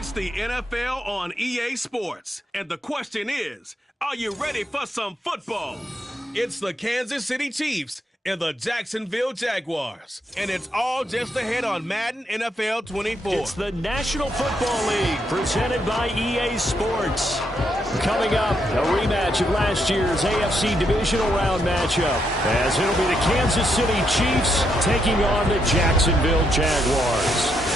It's the NFL on EA Sports. And the question is, are you ready for some football? It's the Kansas City Chiefs and the Jacksonville Jaguars. And it's all just ahead on Madden NFL 24. It's the National Football League presented by EA Sports. Coming up, a rematch of last year's AFC Divisional Round matchup, as it'll be the Kansas City Chiefs taking on the Jacksonville Jaguars.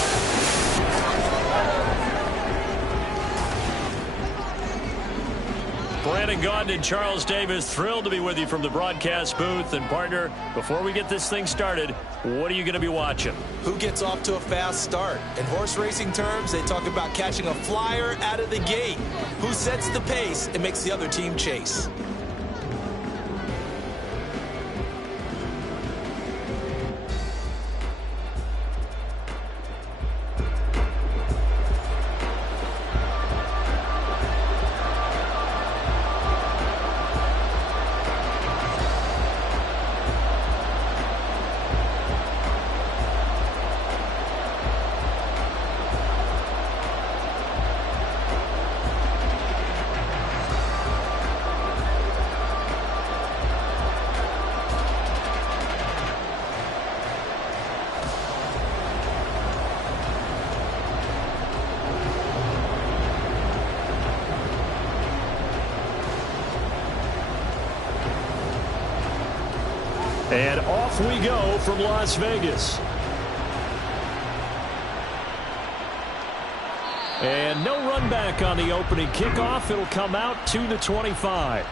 Brandon Gaudin and Charles Davis, thrilled to be with you from the broadcast booth. And partner, before we get this thing started, what are you going to be watching? Who gets off to a fast start? In horse racing terms, they talk about catching a flyer out of the gate. Who sets the pace and makes the other team chase? And off we go from Las Vegas. And no run back on the opening kickoff. It'll come out to the 25.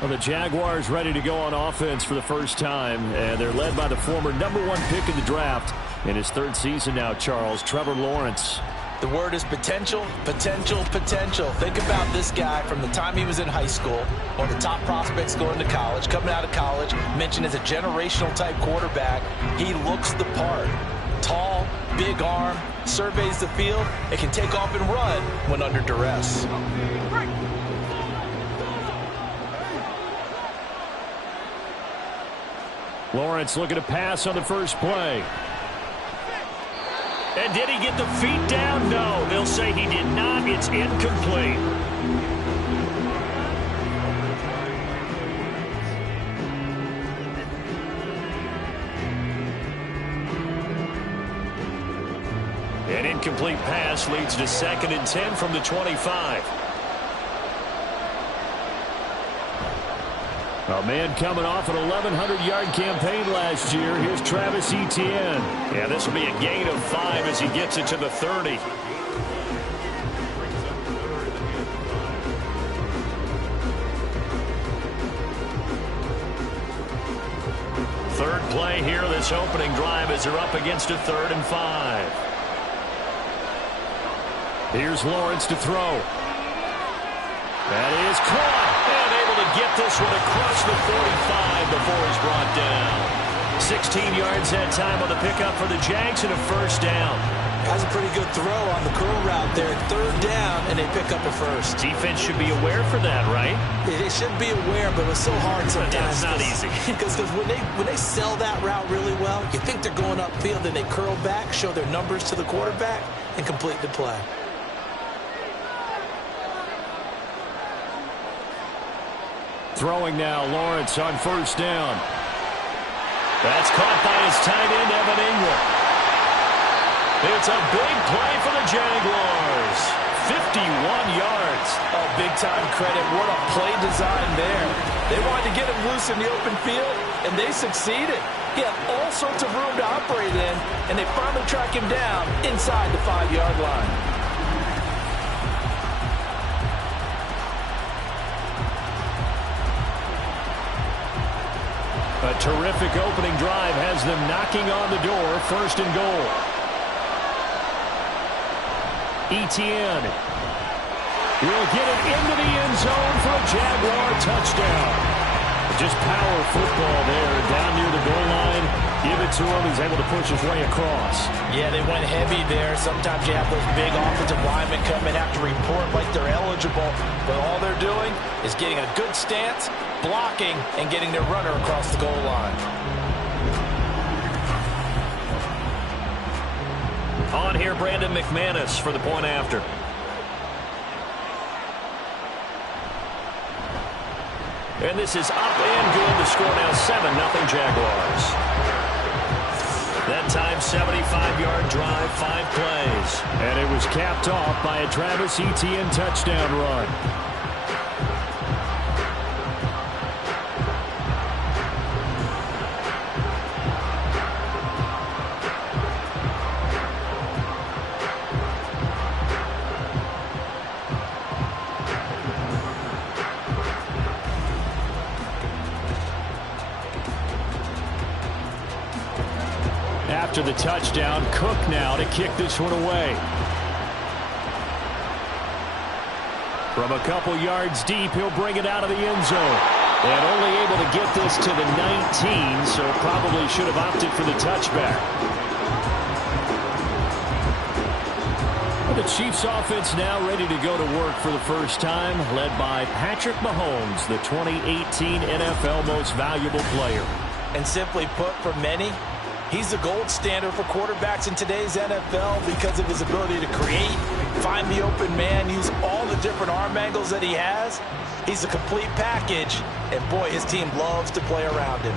Well, the Jaguars ready to go on offense for the first time. And they're led by the former #1 pick in the draft in his third season now, Charles, Trevor Lawrence. The word is potential, potential, potential. Think about this guy from the time he was in high school, one of the top prospects going to college, coming out of college, mentioned as a generational type quarterback. He looks the part. Tall, big arm, surveys the field, and can take off and run when under duress. Lawrence looking to pass on the first play. And did he get the feet down? No, they'll say he did not. It's incomplete. An incomplete pass leads to 2nd and 10 from the 25. A man coming off an 1,100-yard campaign last year. Here's Travis Etienne. Yeah, this will be a gain of 5 as he gets it to the 30. Third play here, this opening drive, as they're up against a 3rd and 5. Here's Lawrence to throw. That is caught. And able to get this one across the 45 before he's brought down. 16 yards that time on the pickup for the Jags and a first down. Has a pretty good throw on the curl route there. 3rd down, and they pick up a first. Defense should be aware for that, right? They should be aware, but it's so hard sometimes. It's not easy. Because when they sell that route really well, you think they're going upfield, then they curl back, show their numbers to the quarterback, and complete the play. Throwing now, Lawrence on first down. That's caught by his tight end, Evan Ingram. It's a big play for the Jaguars. 51 yards. Oh, big-time credit. What a play design there. They wanted to get him loose in the open field, and they succeeded. He had all sorts of room to operate in, and they finally track him down inside the 5-yard line. A terrific opening drive has them knocking on the door. 1st and goal. Etienne will get it into the end zone for a Jaguar touchdown. Just power football there down near the goal line. Give it to him. He's able to push his way across. Yeah, they went heavy there. Sometimes you have those big offensive linemen come and have to report like they're eligible. But all they're doing is getting a good stance, blocking, and getting their runner across the goal line. On here, Brandon McManus for the point after. And this is up and good. The score now 7-0 Jaguars. That time, 75-yard drive, 5 plays. And it was capped off by a Travis Etienne touchdown run. After the touchdown, Cook now to kick this one away. From a couple yards deep, he'll bring it out of the end zone. And only able to get this to the 19, so probably should have opted for the touchback. Well, the Chiefs offense now ready to go to work for the first time, led by Patrick Mahomes, the 2018 NFL Most Valuable Player. And simply put, for many, he's the gold standard for quarterbacks in today's NFL because of his ability to create, find the open man, use all the different arm angles that he has. He's a complete package, and boy, his team loves to play around him.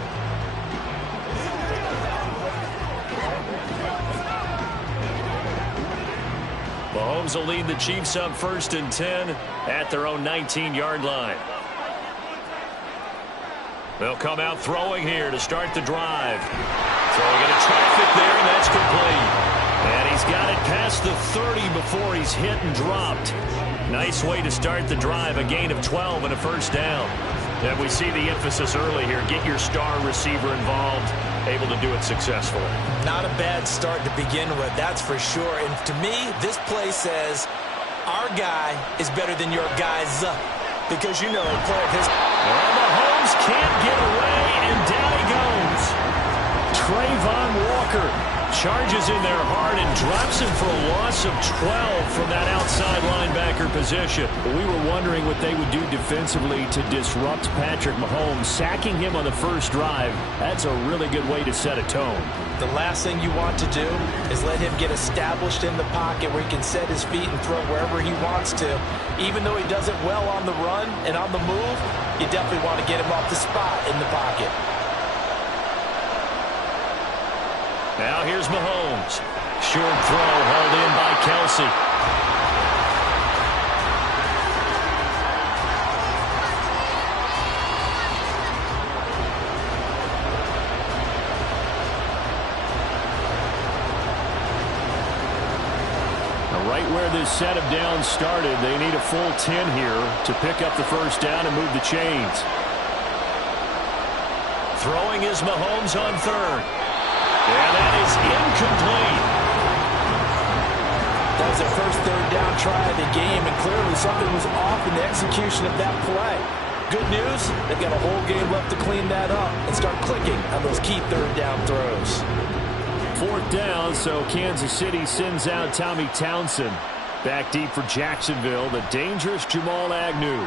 Mahomes will lead the Chiefs up 1st and 10 at their own 19-yard line. They'll come out throwing here to start the drive. Throwing into traffic there, and that's complete. And he's got it past the 30 before he's hit and dropped. Nice way to start the drive, a gain of 12 and a first down. And we see the emphasis early here. Get your star receiver involved, able to do it successfully. Not a bad start to begin with, that's for sure. And to me, this play says our guy is better than your guys. Because you know, a player of his... And Mahomes can't get away, and down he goes. Trayvon Walker charges in there hard and drops him for a loss of 12 from that outside linebacker position. We were wondering what they would do defensively to disrupt Patrick Mahomes. Sacking him on the first drive, that's a really good way to set a tone. The last thing you want to do is let him get established in the pocket where he can set his feet and throw wherever he wants to. Even though he does it well on the run and on the move, you definitely want to get him off the spot in the pocket. Now here's Mahomes. Short throw hauled in by Kelsey. Right where this set of downs started, they need a full 10 here to pick up the first down and move the chains. Throwing is Mahomes on 3rd. And that is incomplete. That was their first 3rd down try of the game, and clearly something was off in the execution of that play. Good news, they've got a whole game left to clean that up and start clicking on those key 3rd down throws. 4th down, so Kansas City sends out Tommy Townsend. Back deep for Jacksonville, the dangerous Jamal Agnew.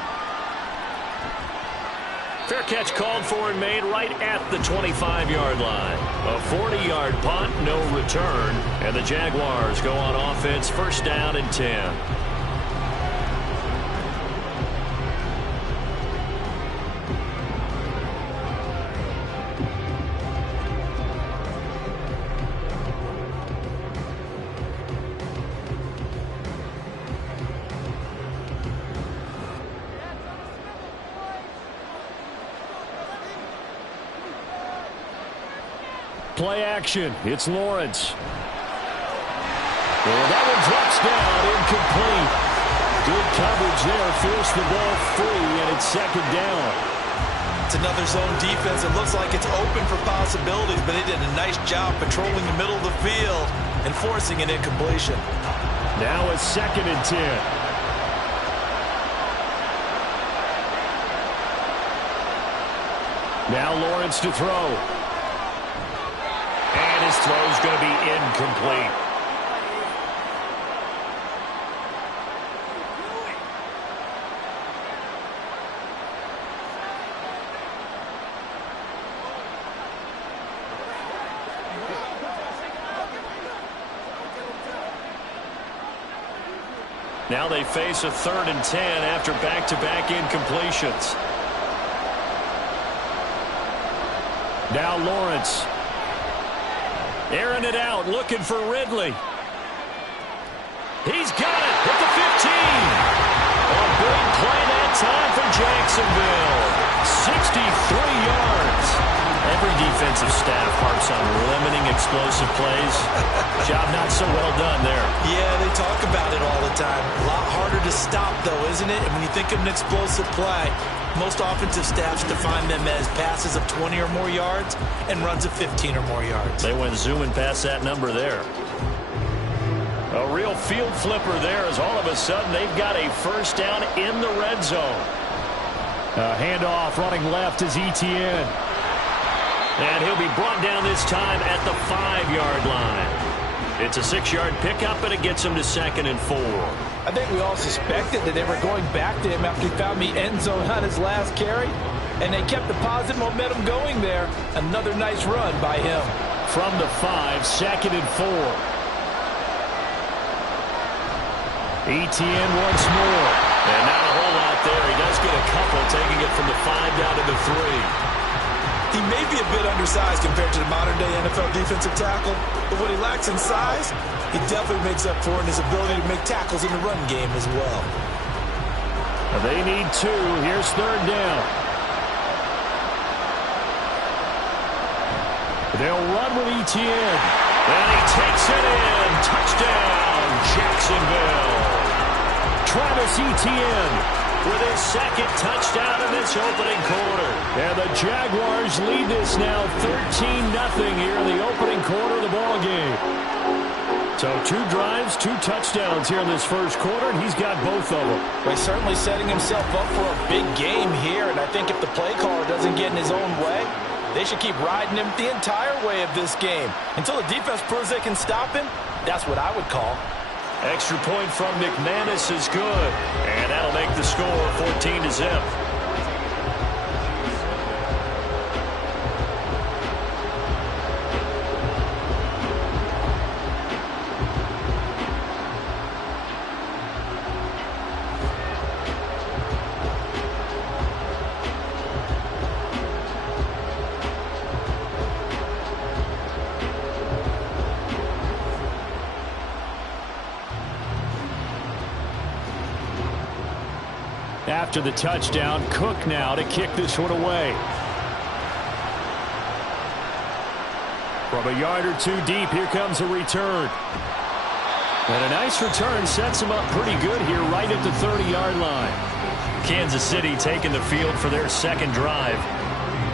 Fair catch called for and made right at the 25-yard line. A 40-yard punt, no return, and the Jaguars go on offense, 1st down and 10. Play action. It's Lawrence. And that one drops down, incomplete. Good coverage there. Forced the ball free, and it's 2nd down. It's another zone defense. It looks like it's open for possibilities, but they did a nice job patrolling the middle of the field and forcing an incompletion. Now a 2nd and 10. Now Lawrence to throw. And his throw's going to be incomplete. Now they face a 3rd and 10 after back-to-back incompletions. Now Lawrence. Airing it out, looking for Ridley. He's got it at the 15. A big play that time for Jacksonville. 63 yards. Every defensive staff harps on limiting explosive plays. Job not so well done there. Yeah, they talk about it all the time. A lot harder to stop, though, isn't it? And when you think of an explosive play, most offensive staffs define them as passes of 20 or more yards and runs of 15 or more yards. They went zooming past that number there. A real field flipper there as all of a sudden they've got a first down in the red zone. Handoff running left is Etienne. And he'll be brought down this time at the 5-yard line. It's a 6-yard pickup, and it gets him to 2nd and 4. I think we all suspected that they were going back to him after he found the end zone on his last carry, and they kept the positive momentum going there. Another nice run by him. From the 5, 2nd and 4. Etienne once more. And not a whole lot there. He does get a couple, taking it from the 5 down to the 3. He may be a bit undersized compared to the modern-day NFL defensive tackle, but what he lacks in size, he definitely makes up for in his ability to make tackles in the run game as well. They need 2. Here's 3rd down. They'll run with Etienne. And he takes it in. Touchdown, Jacksonville. Travis Etienne with his 2nd touchdown in this opening quarter. And the Jaguars lead this now 13-0 here in the opening quarter of the ball game. So 2 drives, 2 touchdowns here in this first quarter, and he's got both of them. Well, he's certainly setting himself up for a big game here, and I think if the play caller doesn't get in his own way, they should keep riding him the entire way of this game. Until the defense proves they can stop him, that's what I would call. Extra point from McManus is good. And that'll make the score 14-0. After the touchdown, Cook now to kick this one away. From a yard or 2 deep, here comes a return. And a nice return sets him up pretty good here right at the 30-yard line. Kansas City taking the field for their 2nd drive.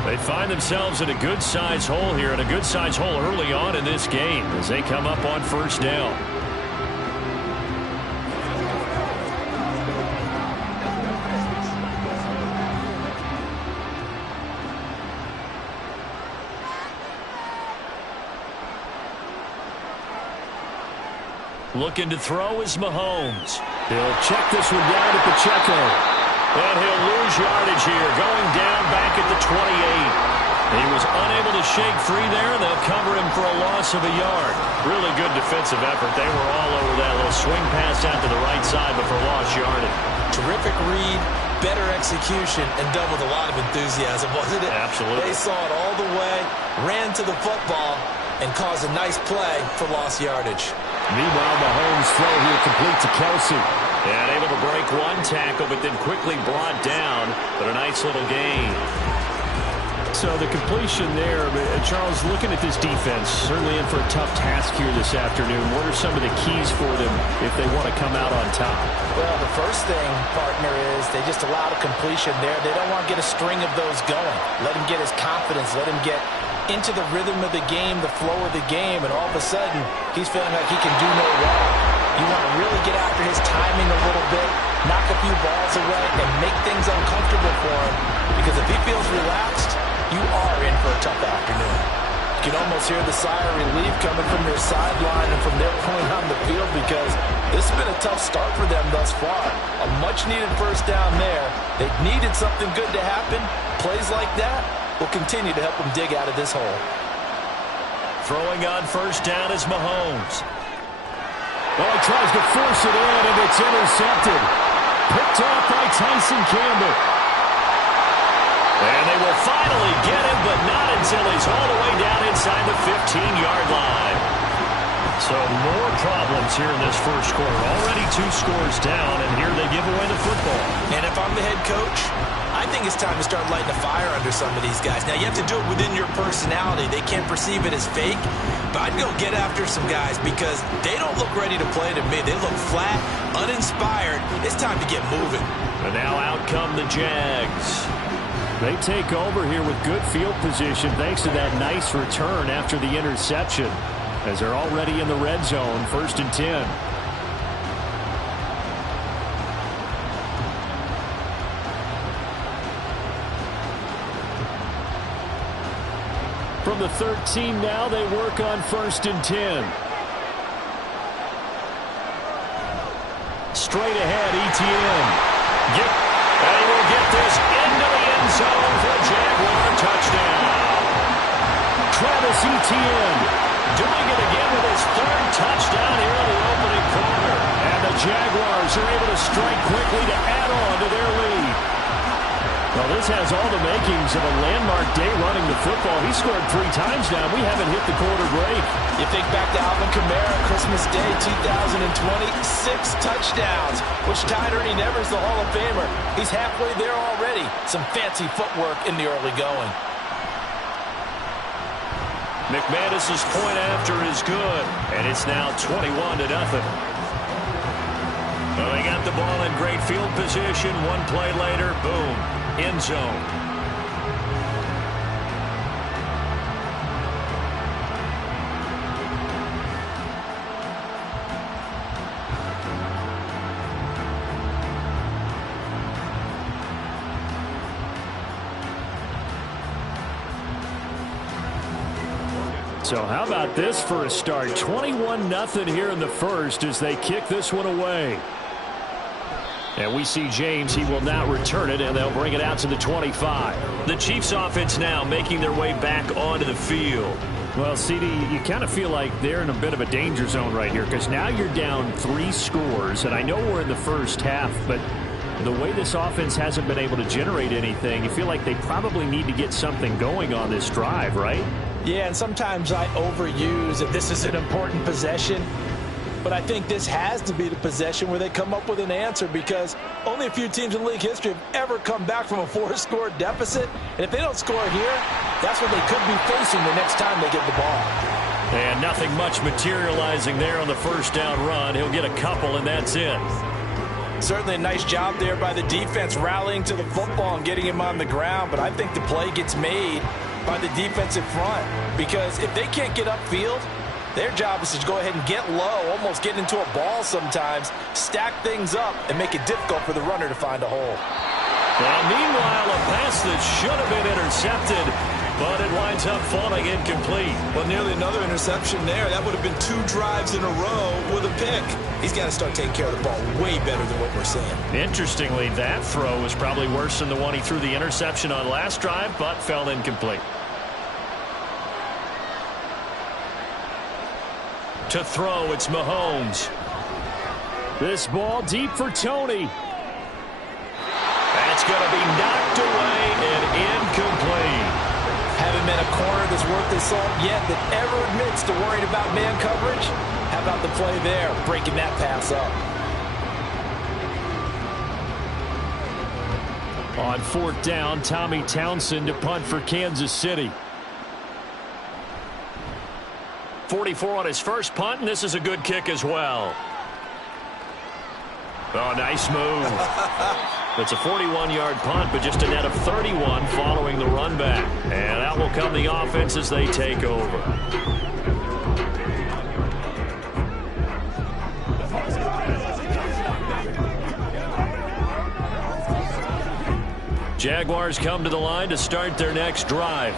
They find themselves in a good-sized hole here, and a good-sized hole early on in this game as they come up on 1st down. Looking to throw is Mahomes. He'll check this one down to Pacheco. And he'll lose yardage here, going down back at the 28. He was unable to shake free there, and they'll cover him for a loss of a yard. Really good defensive effort. They were all over that little swing pass out to the right side, but for lost yardage. Terrific read, better execution, and done with a lot of enthusiasm, wasn't it? Absolutely. They saw it all the way, ran to the football, and caused a nice play for lost yardage. Meanwhile, Mahomes' throw here complete to Kelsey. And able to break 1 tackle, but then quickly brought down. But a nice little gain. So the completion there, Charles, looking at this defense, certainly in for a tough task here this afternoon. What are some of the keys for them if they want to come out on top? Well, the first thing, partner, is they just allow the completion there. They don't want to get a string of those going. Let him get his confidence. Let him get into the rhythm of the game, the flow of the game, and all of a sudden, he's feeling like he can do no wrong. You want to really get after his timing a little bit, knock a few balls away, and make things uncomfortable for him. Because if he feels relaxed, you are in for a tough afternoon. You can almost hear the sigh of relief coming from their sideline and from their point on the field, because this has been a tough start for them thus far. A much-needed first down there. They needed something good to happen. Plays like that will continue to help them dig out of this hole. Throwing on 1st down is Mahomes. Well, he tries to force it in, and it's intercepted. Picked off by Tyson Campbell. And they will finally get him, but not until he's all the way down inside the 15-yard line. So more problems here in this first quarter. Already 2 scores down, and here they give away the football. And if I'm the head coach, I think it's time to start lighting a fire under some of these guys. Now, you have to do it within your personality. They can't perceive it as fake. But I'd go get after some guys because they don't look ready to play to me. They look flat, uninspired. It's time to get moving. And now out come the Jags. They take over here with good field position thanks to that nice return after the interception, as they're already in the red zone, 1st and 10. From the 13 now, they work on 1st and 10. Straight ahead, ETN. And he will get this into the end zone for a Jaguar touchdown. Travis Etienne doing it again with his 3rd touchdown here in the opening quarter. And the Jaguars are able to strike quickly to add on to their lead. Well, this has all the makings of a landmark day running the football. He scored 3 times now. We haven't hit the quarter break. You think back to Alvin Kamara, Christmas Day 2020, 6 touchdowns, which tied Ernie Nevers, the Hall of Famer. He's halfway there already. Some fancy footwork in the early going. McManus's point after is good, and it's now 21-0. Well, they got the ball in great field position. 1 play later, boom, end zone. So how about this for a start? 21-0 here in the first as they kick this one away. And we see James. He will not return it, and they'll bring it out to the 25. The Chiefs offense now making their way back onto the field. Well, CD, you kind of feel like they're in a bit of a danger zone right here because now you're down 3 scores, and I know we're in the first half, but the way this offense hasn't been able to generate anything, you feel like they probably need to get something going on this drive, right? Yeah, and sometimes I overuse that this is an important possession. But I think this has to be the possession where they come up with an answer because only a few teams in league history have ever come back from a 4-score deficit. And if they don't score here, that's what they could be facing the next time they get the ball. And nothing much materializing there on the first down run. He'll get a couple, and that's it. Certainly a nice job there by the defense rallying to the football and getting him on the ground. But I think the play gets made by the defensive front because if they can't get upfield, their job is to go ahead and get low, almost get into a ball sometimes, stack things up, and make it difficult for the runner to find a hole. Well, meanwhile, a pass that should have been intercepted, but it winds up falling incomplete. Well, nearly another interception there. That would have been 2 drives in a row with a pick. He's got to start taking care of the ball way better than what we're seeing. Interestingly, that throw was probably worse than the one he threw the interception on last drive, but fell incomplete. To throw, it's Mahomes. This ball deep for Tony. That's going to be knocked away and incomplete. Haven't met a corner that's worth his salt yet that ever admits to worrying about man coverage. How about the play there, breaking that pass up? On 4th down, Tommy Townsend to punt for Kansas City. 44 on his first punt, and this is a good kick as well. Oh, nice move. It's a 41-yard punt, but just a net of 31 following the run back. And out will come the offense as they take over. Jaguars come to the line to start their next drive.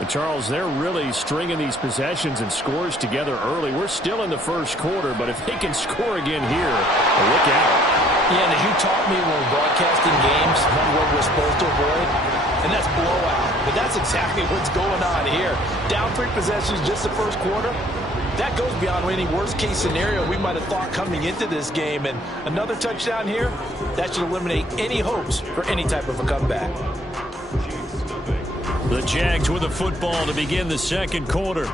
But Charles, they're really stringing these possessions and scores together early. We're still in the first quarter, but if they can score again here, look out. Yeah, and as you taught me when broadcasting games, one word we're supposed to avoid, and that's blowout. But that's exactly what's going on here. Down 3 possessions just the first quarter. that goes beyond any worst-case scenario we might have thought coming into this game. And another touchdown here, that should eliminate any hopes for any type of a comeback. The Jags with the football to begin the second quarter,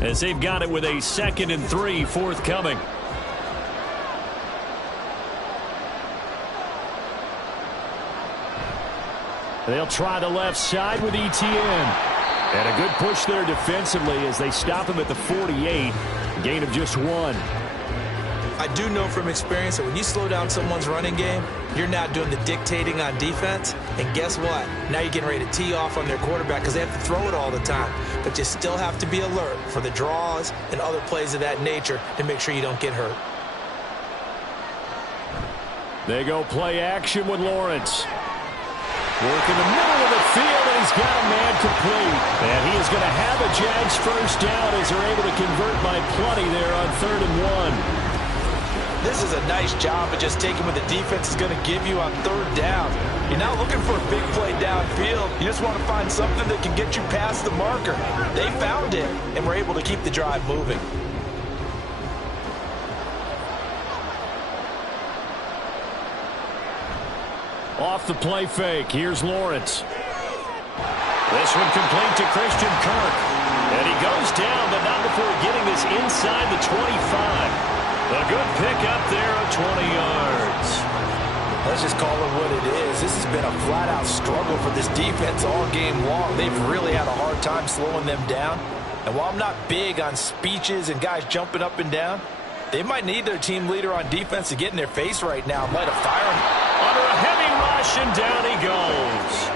as they've got it with a 2nd and 3 forthcoming. They'll try the left side with ETN. And a good push there defensively as they stop him at the 48. Gain of just 1. I do know from experience that when you slow down someone's running game, you're not doing the dictating on defense. And guess what? Now you're getting ready to tee off on their quarterback because they have to throw it all the time. But you still have to be alert for the draws and other plays of that nature to make sure you don't get hurt. They go play action with Lawrence. Work in the middle of the field, and he's got a man complete. And he is going to have a Jags first down as they're able to convert by plenty there on 3rd and 1. This is a nice job of just taking what the defense is going to give you on 3rd down. You're not looking for a big play downfield. You just want to find something that can get you past the marker. They found it, and were able to keep the drive moving. Off the play fake, here's Lawrence. This one complete to Christian Kirk. And he goes down, but not before getting this inside the 25. A good pickup there of 20 yards. Let's just call it what it is. This has been a flat-out struggle for this defense all game long. They've really had a hard time slowing them down. And while I'm not big on speeches and guys jumping up and down, they might need their team leader on defense to get in their face right now and light a fire. Under a heavy rush, and down he goes.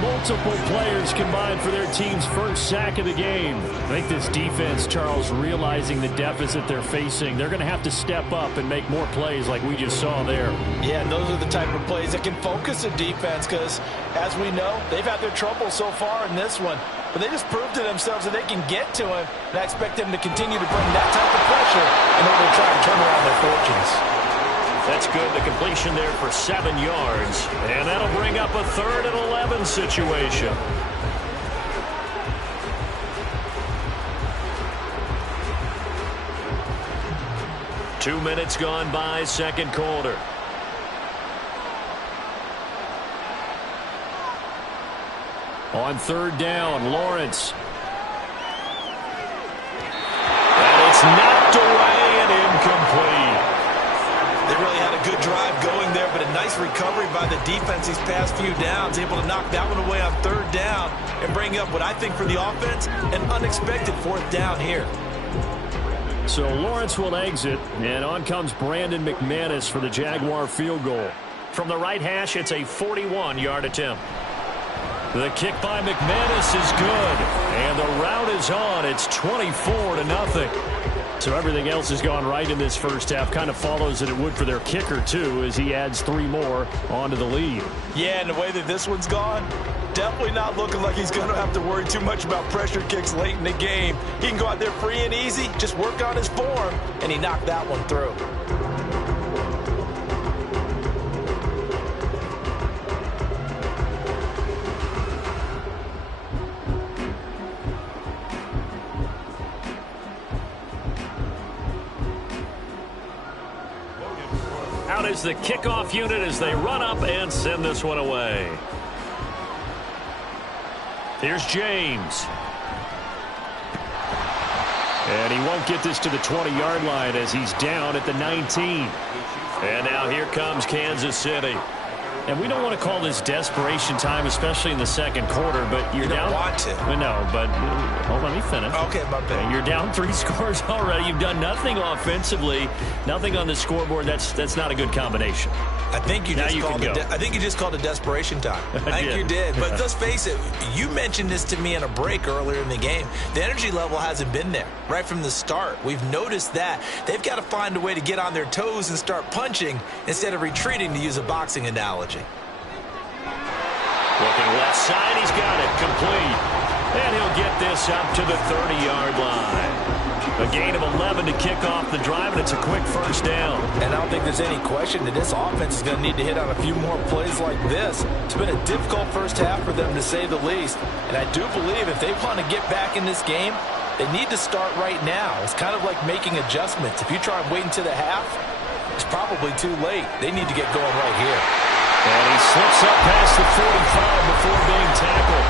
Multiple players combined for their team's first sack of the game. I think this defense, Charles, realizing the deficit they're facing, they're going to have to step up and make more plays like we just saw there. Yeah, and those are the type of plays that can focus a defense because, as we know, they've had their trouble so far in this one. But they just proved to themselves that they can get to him, and I expect them to continue to bring that type of pressure in order to try to turn around their fortunes. That's good. The completion there for 7 yards. And that'll bring up a 3rd and 11 situation. Two minutes gone by, second quarter. On 3rd down, Lawrence. And it's knocked away and incomplete. They really had a good drive going there, but a nice recovery by the defense these past few downs, able to knock that one away on 3rd down and bring up what I think for the offense, an unexpected 4th down here. So Lawrence will exit, and on comes Brandon McManus for the Jaguar field goal. From the right hash, it's a 41-yard attempt. The kick by McManus is good, and the route is on. It's 24-0. So everything else has gone right in this first half. Kind of follows that it would for their kicker, too, as he adds 3 more onto the lead. Yeah, and the way that this one's gone, definitely not looking like he's going to have to worry too much about pressure kicks late in the game. He can go out there free and easy, just work on his form, and he knocked that one through. Out is the kickoff unit as they run up and send this one away. Here's James. And he won't get this to the 20-yard line as he's down at the 19. And now here comes Kansas City. And we don't want to call this desperation time, especially in the second quarter, but you're down. You don't want to. No, but hold on, let me finish. Okay, my bad. You're down 3 scores already. You've done nothing offensively, nothing on the scoreboard. That's not a good combination. I think you just called it desperation time. I think you did. But let's face it, you mentioned this to me in a break earlier in the game. The energy level hasn't been there right from the start. We've noticed that. They've got to find a way to get on their toes and start punching instead of retreating, to use a boxing analogy. Looking left side, he's got it complete. And he'll get this up to the 30-yard line. A gain of 11 to kick off the drive, and it's a quick first down. And I don't think there's any question that this offense is going to need to hit on a few more plays like this. It's been a difficult first half for them, to say the least. And I do believe if they want to get back in this game, They need to start right now. It's kind of like making adjustments. If you try and wait until the half, it's probably too late. They need to get going right here. And he slips up past the 45 before being tackled.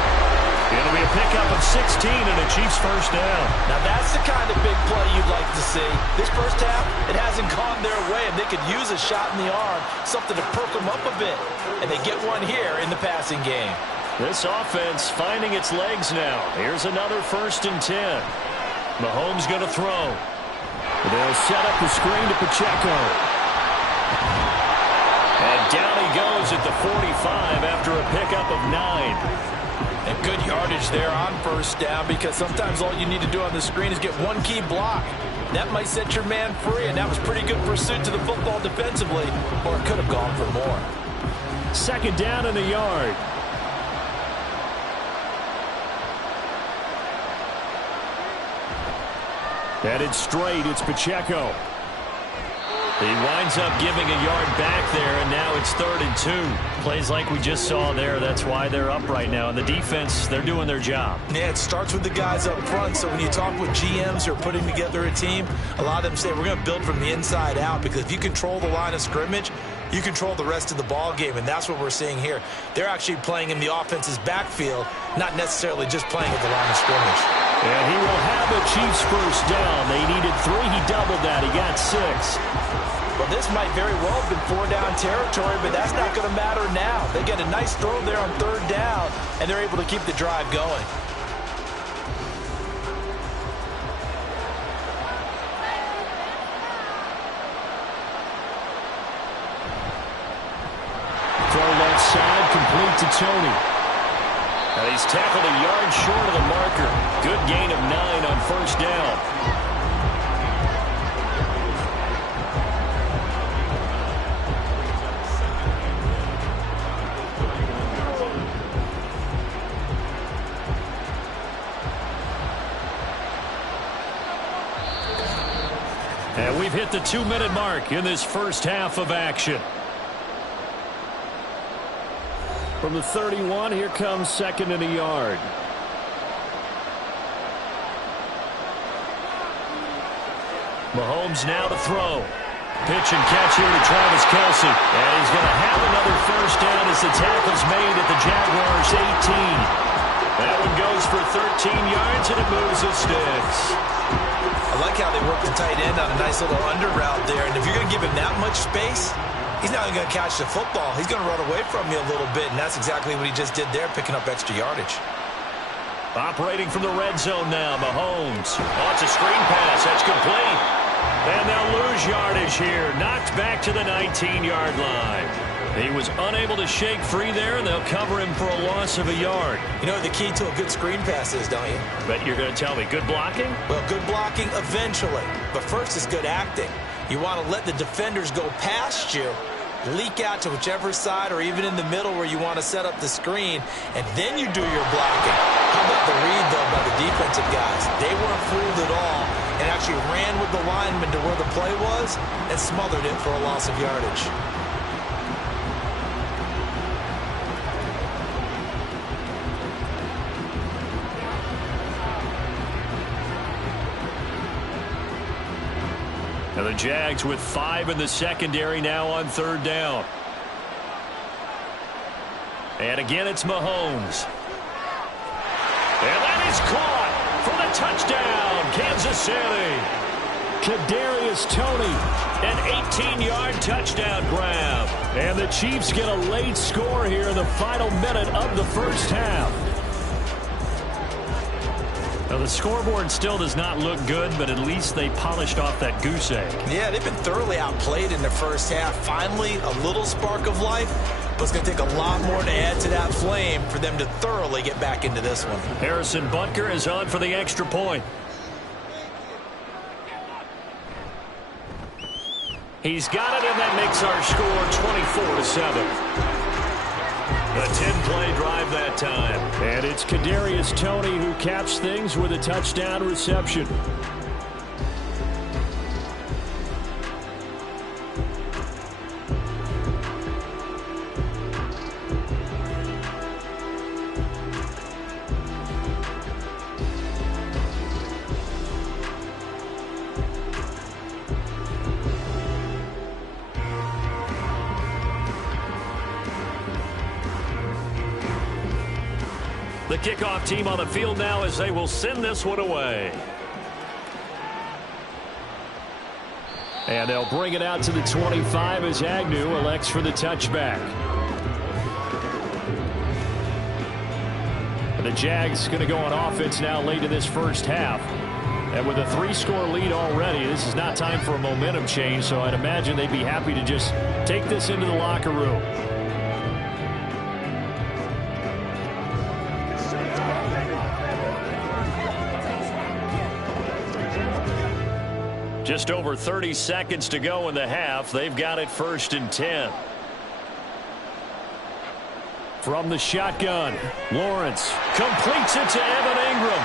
It'll be a pickup of 16 and a Chiefs first down. Now that's the kind of big play you'd like to see. This first half, it hasn't gone their way, and they could use a shot in the arm, something to perk them up a bit. And they get one here in the passing game. This offense finding its legs now. Here's another 1st and 10. Mahomes going to throw. They'll set up the screen to Pacheco. And down he goes at the 45 after a pickup of 9. And good yardage there on first down, because sometimes all you need to do on the screen is get one key block. That might set your man free, and that was pretty good pursuit to the football defensively, or it could have gone for more. 2nd down and a yard. Headed straight, it's Pacheco. He winds up giving a yard back there, and now it's 3rd and 2. Plays like we just saw there. That's why they're up right now. And the defense, they're doing their job. Yeah, it starts with the guys up front. So when you talk with GMs who are putting together a team, a lot of them say we're going to build from the inside out, because if you control the line of scrimmage, you control the rest of the ball game, and that's what we're seeing here. They're actually playing in the offense's backfield, not necessarily just playing at the line of scrimmage. And he will have the Chiefs first down. They needed 3. He doubled that. He got 6. Well, this might very well have been 4-down territory, but that's not going to matter now. They get a nice throw there on 3rd down, and they're able to keep the drive going. Throw left side, complete to Tony. And he's tackled a yard short of the marker. Good gain of 9 on first down. And we've hit the 2-minute mark in this first half of action. From the 31, here comes 2nd and a yard. Mahomes now to throw. Pitch and catch here to Travis Kelce. And he's going to have another first down as the tackle's made at the Jaguars' 18. That one goes for 13 yards, and it moves the sticks. I like how they work the tight end on a nice little under route there. And if you're going to give him that much space, he's not even going to catch the football. He's going to run away from you a little bit, and that's exactly what he just did there, picking up extra yardage. Operating from the red zone now, Mahomes. Oh, it's a screen pass. That's complete. And they'll lose yardage here. Knocked back to the 19-yard line. He was unable to shake free there, and they'll cover him for a loss of a yard. You know what the key to a good screen pass is, don't you? But you're going to tell me good blocking? Well, good blocking eventually. But first is good acting. You want to let the defenders go past you, leak out to whichever side or even in the middle where you want to set up the screen, and then you do your blocking. How about the read, though, by the defensive guys? They weren't fooled at all and actually ran with the lineman to where the play was and smothered it for a loss of yardage. And the Jags with 5 in the secondary now on 3rd down. And again, it's Mahomes. And that is caught for the touchdown, Kansas City. Kadarius Toney, an 18-yard touchdown grab. And the Chiefs get a late score here in the final minute of the first half. Now, the scoreboard still does not look good, but at least they polished off that goose egg. Yeah, they've been thoroughly outplayed in the first half. Finally, a little spark of life, but it's going to take a lot more to add to that flame for them to thoroughly get back into this one. Harrison Butker is on for the extra point. He's got it, and that makes our score 24-7. A 10-play drive that time. And it's Kadarius Toney who caps things with a touchdown reception. The kickoff team on the field now as they will send this one away. And they'll bring it out to the 25 as Agnew elects for the touchback. The Jags going to go on offense now late in this first half. And with a 3-score lead already, this is not time for a momentum change, so I'd imagine they'd be happy to just take this into the locker room. Just over 30 seconds to go in the half. They've got it 1st and 10. From the shotgun, Lawrence completes it to Evan Ingram.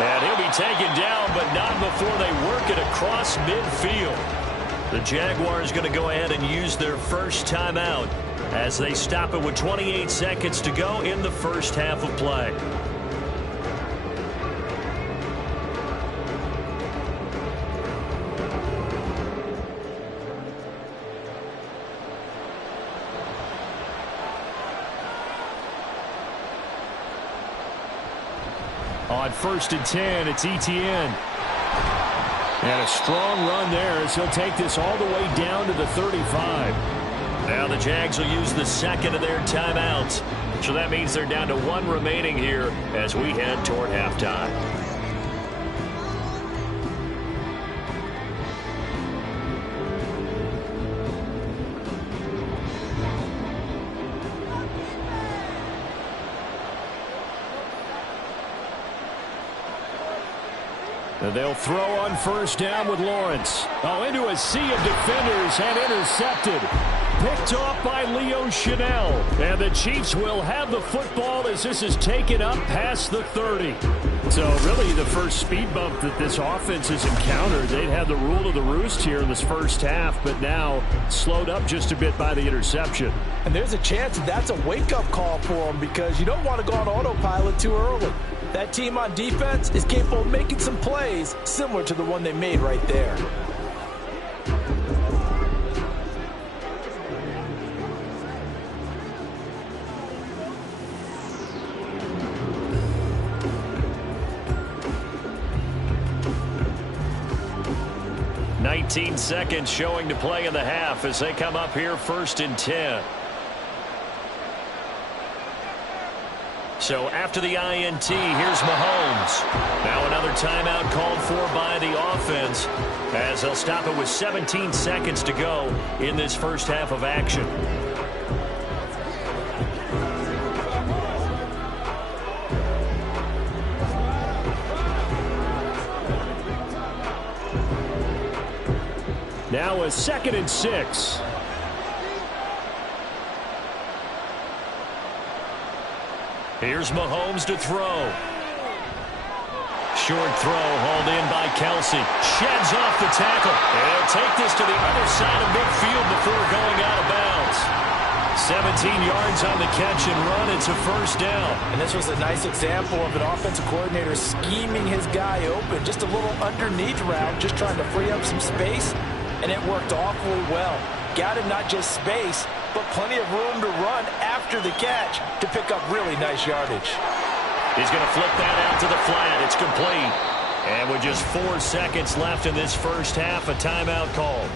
And he'll be taken down, but not before they work it across midfield. The Jaguars going to go ahead and use their first timeout as they stop it with 28 seconds to go in the first half of play. On 1st and 10, it's Etienne. And a strong run there as he'll take this all the way down to the 35. Now the Jags will use the second of their timeouts. So that means they're down to 1 remaining here as we head toward halftime. And they'll throw on 1st down with Lawrence. Oh, into a sea of defenders and intercepted. Picked off by Leo Chanel. And the Chiefs will have the football as this is taken up past the 30. So really the first speed bump that this offense has encountered. They'd had the rule of the roost here in this first half, but now slowed up just a bit by the interception. And there's a chance that's a wake-up call for them because you don't want to go on autopilot too early. That team on defense is capable of making some plays similar to the one they made right there. "19 seconds showing to play in the half as they come up here 1st and 10. So after the INT, here's Mahomes. Now another timeout called for by the offense as they'll stop it with 17 seconds to go in this first half of action. Now a 2nd and 6. Here's Mahomes to throw. Short throw hauled in by Kelsey. Sheds off the tackle. And he'll take this to the other side of midfield before going out of bounds. 17 yards on the catch and run. It's a 1st down. And this was a nice example of an offensive coordinator scheming his guy open. Just a little underneath route, just trying to free up some space. And it worked awfully well. Got him not just space, but plenty of room to run after the catch to pick up really nice yardage. He's going to flip that out to the flat. It's complete. And with just 4 seconds left in this first half, a timeout called.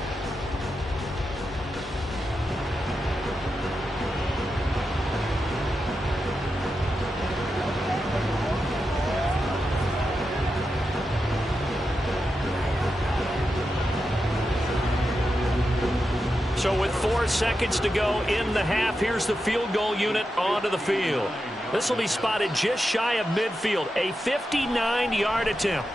So with 4 seconds to go in the half, here's the field goal unit onto the field. This will be spotted just shy of midfield, a 59-yard attempt.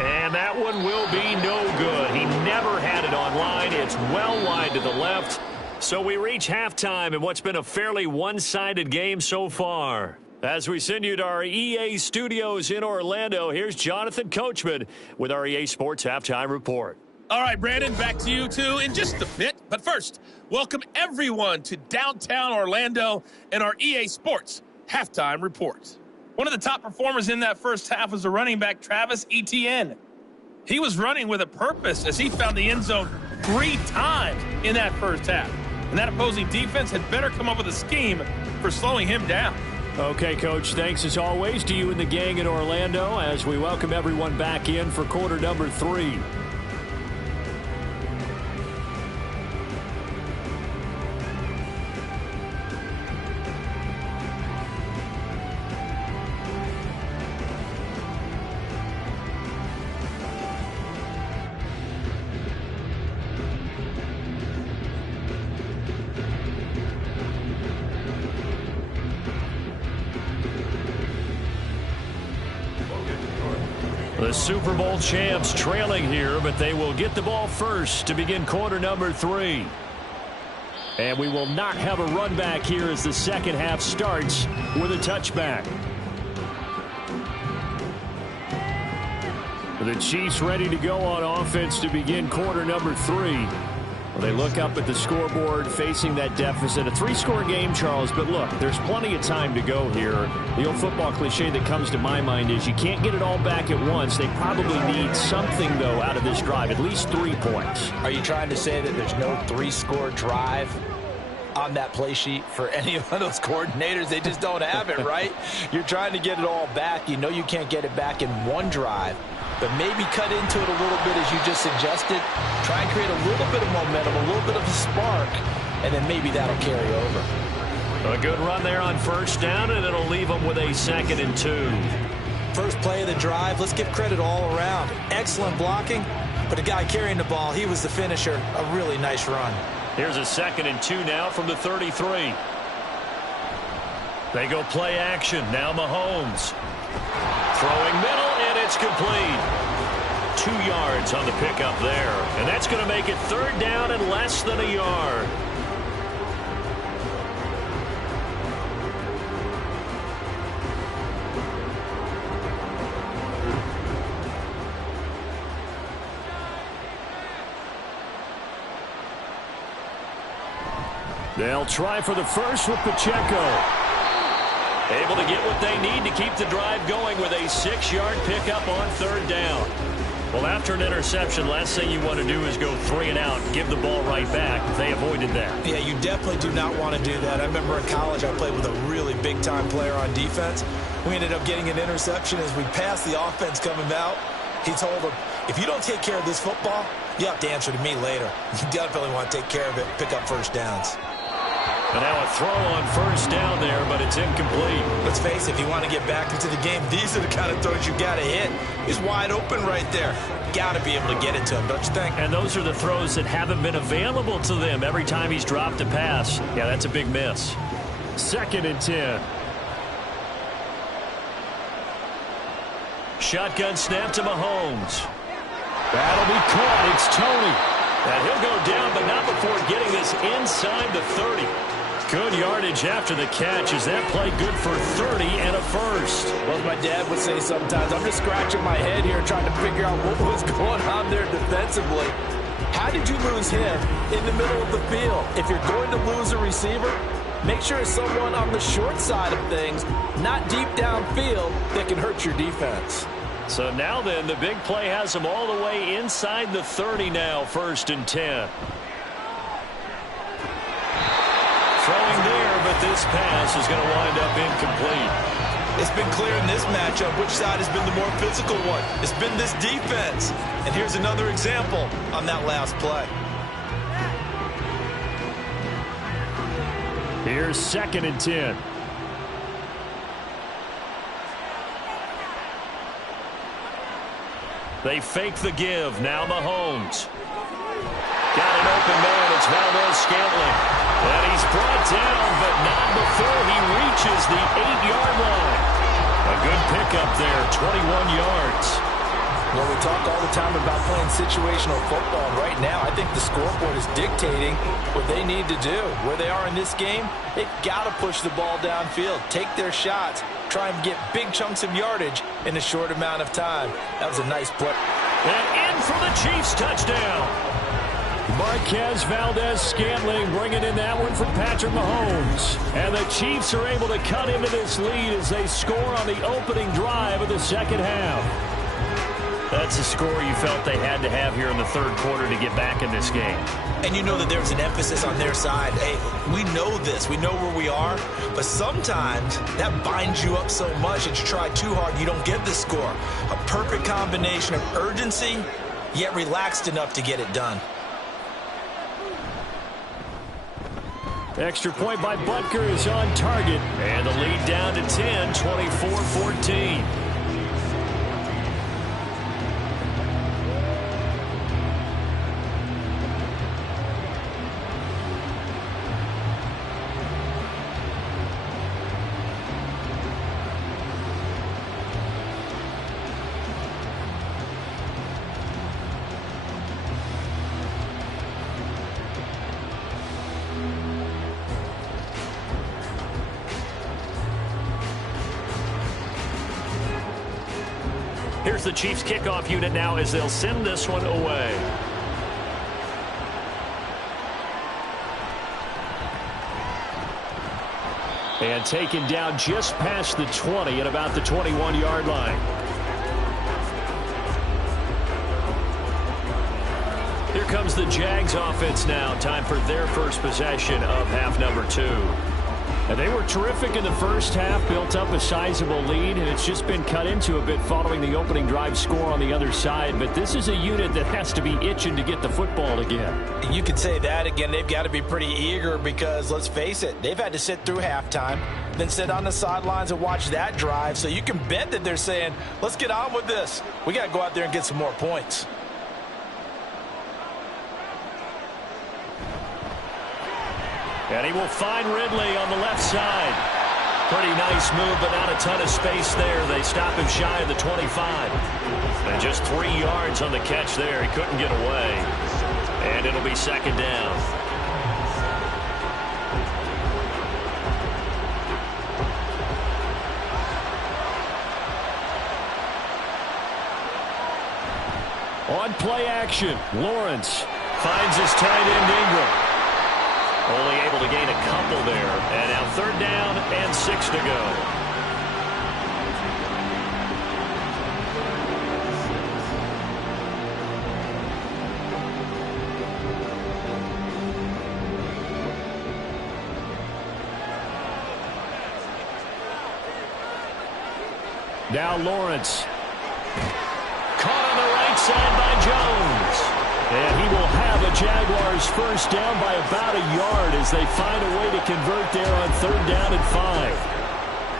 And that one will be no good. He never had it on line. It's well wide to the left. So we reach halftime in what's been a fairly one-sided game so far. As we send you to our EA studios in Orlando, here's Jonathan Coachman with our EA Sports Halftime Report. All right, Brandon, back to you two in just a bit. But first, welcome everyone to downtown Orlando and our EA Sports Halftime Report. One of the top performers in that first half was the running back Travis Etienne. He was running with a purpose as he found the end zone 3 times in that first half. And that opposing defense had better come up with a scheme for slowing him down. Okay, Coach, thanks as always to you and the gang in Orlando as we welcome everyone back in for quarter number 3. The Super Bowl champs trailing here, but they will get the ball first to begin quarter number 3. And we will not have a run back here as the second half starts with a touchback. The Chiefs ready to go on offense to begin quarter number 3. Well, they look up at the scoreboard facing that deficit. A 3-score game, Charles, but look, there's plenty of time to go here. The old football cliche that comes to my mind is you can't get it all back at once. They probably need something, though, out of this drive, at least 3 points. Are you trying to say that there's no 3-score drive on that play sheet for any of those coordinators? They just don't have it, right? You're trying to get it all back. You know you can't get it back in one drive. But maybe cut into it a little bit as you just suggested. Try and create a little bit of momentum, a little bit of a spark, and then maybe that'll carry over. A good run there on first down, and it'll leave them with a 2nd and 2. First play of the drive, let's give credit all around. Excellent blocking, but the guy carrying the ball, he was the finisher. A really nice run. Here's a 2nd and 2 now from the 33. They go play action. Now Mahomes. Throwing middle, and it's complete. 2 yards on the pickup there. And that's going to make it 3rd down and less than a yard. They'll try for the first with Pacheco. Able to get what they need to keep the drive going with a 6-yard pickup on 3rd down. Well, after an interception, last thing you want to do is go 3 and out and give the ball right back. They avoided that. Yeah, you definitely do not want to do that. I remember in college I played with a really big-time player on defense. We ended up getting an interception as we passed the offense coming out. He told him, if you don't take care of this football, you have to answer to me later. You definitely want to take care of it, pick up first downs. And now a throw on first down there, but it's incomplete. Let's face it, if you want to get back into the game, these are the kind of throws you got to hit. He's wide open right there. Got to be able to get it to him, don't you think? And those are the throws that haven't been available to them every time he's dropped a pass. Yeah, that's a big miss. 2nd and 10. Shotgun snap to Mahomes. That'll be caught. It's Tony. And he'll go down, but not before getting this inside the 30. Good yardage after the catch. Is that play good for 30 and a first? Well, as my dad would say sometimes, I'm just scratching my head here trying to figure out what was going on there defensively. How did you lose him in the middle of the field? If you're going to lose a receiver, make sure it's someone on the short side of things, not deep downfield, that can hurt your defense. So now then, the big play has them all the way inside the 30 now, 1st and 10. Throwing there, but this pass is going to wind up incomplete. It's been clear in this matchup which side has been the more physical one. It's been this defense. And here's another example on that last play. Here's 2nd and 10. They fake the give. Now Mahomes. Got an open man. It's Valdez-Scantling. And he's brought down, but not before he reaches the 8-yard line. A good pickup there, 21 yards. Well, we talk all the time about playing situational football. Right now, I think the scoreboard is dictating what they need to do. Where they are in this game, they've got to push the ball downfield, take their shots, try and get big chunks of yardage in a short amount of time. That was a nice play. And in for the Chiefs touchdown. Marquez Valdez-Scantling bringing in that one for Patrick Mahomes. And the Chiefs are able to cut into this lead as they score on the opening drive of the second half. That's the score you felt they had to have here in the third quarter to get back in this game. And you know that there's an emphasis on their side. Hey, we know this. We know where we are. But sometimes that binds you up so much that you try too hard, you don't get the score. A perfect combination of urgency, yet relaxed enough to get it done. Extra point by Butker is on target. And the lead down to 10, 24-14. Here's the Chiefs kickoff unit now as they'll send this one away. And taken down just past the 20 at about the 21-yard line. Here comes the Jags offense now. Time for their first possession of half number 2. And they were terrific in the first half, built up a sizable lead, and it's just been cut into a bit following the opening drive score on the other side. But this is a unit that has to be itching to get the football again. You could say that again. They've got to be pretty eager because, let's face it, they've had to sit through halftime, then sit on the sidelines and watch that drive. So you can bet that they're saying, let's get on with this. We got to go out there and get some more points. And he will find Ridley on the left side. Pretty nice move, but not a ton of space there. They stop him shy of the 25. And just 3 yards on the catch there. He couldn't get away. And it'll be second down. On play action, Lawrence finds his tight end Ingram. Only able to gain a couple there. And now third down and 6 to go. Now Lawrence. Caught on the right side by Jones. And he will have a Jaguars first down by about a yard as they find a way to convert there on third down and 5.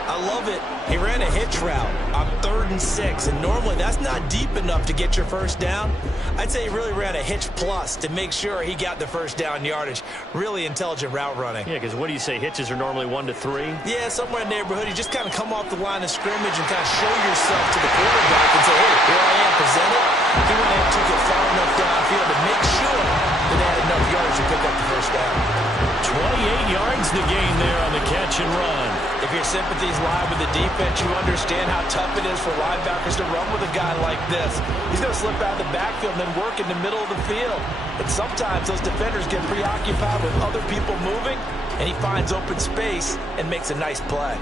I love it. He ran a hitch route on 3rd and 6, and normally that's not deep enough to get your first down. I'd say he really ran a hitch plus to make sure he got the first down yardage. Really intelligent route running. Yeah, because what do you say, hitches are normally 1 to 3? Yeah, somewhere in the neighborhood. You just kind of come off the line of scrimmage and kind of show yourself to the quarterback and say, hey, here I am, present it. He went and took it far enough downfield to make sure that they had enough yards to pick up the first down. 28 yards the gain there on the catch and run. If your sympathies lie with the defense, you understand how tough it is for linebackers to run with a guy like this. He's going to slip out of the backfield and then work in the middle of the field. And sometimes those defenders get preoccupied with other people moving, and he finds open space and makes a nice play.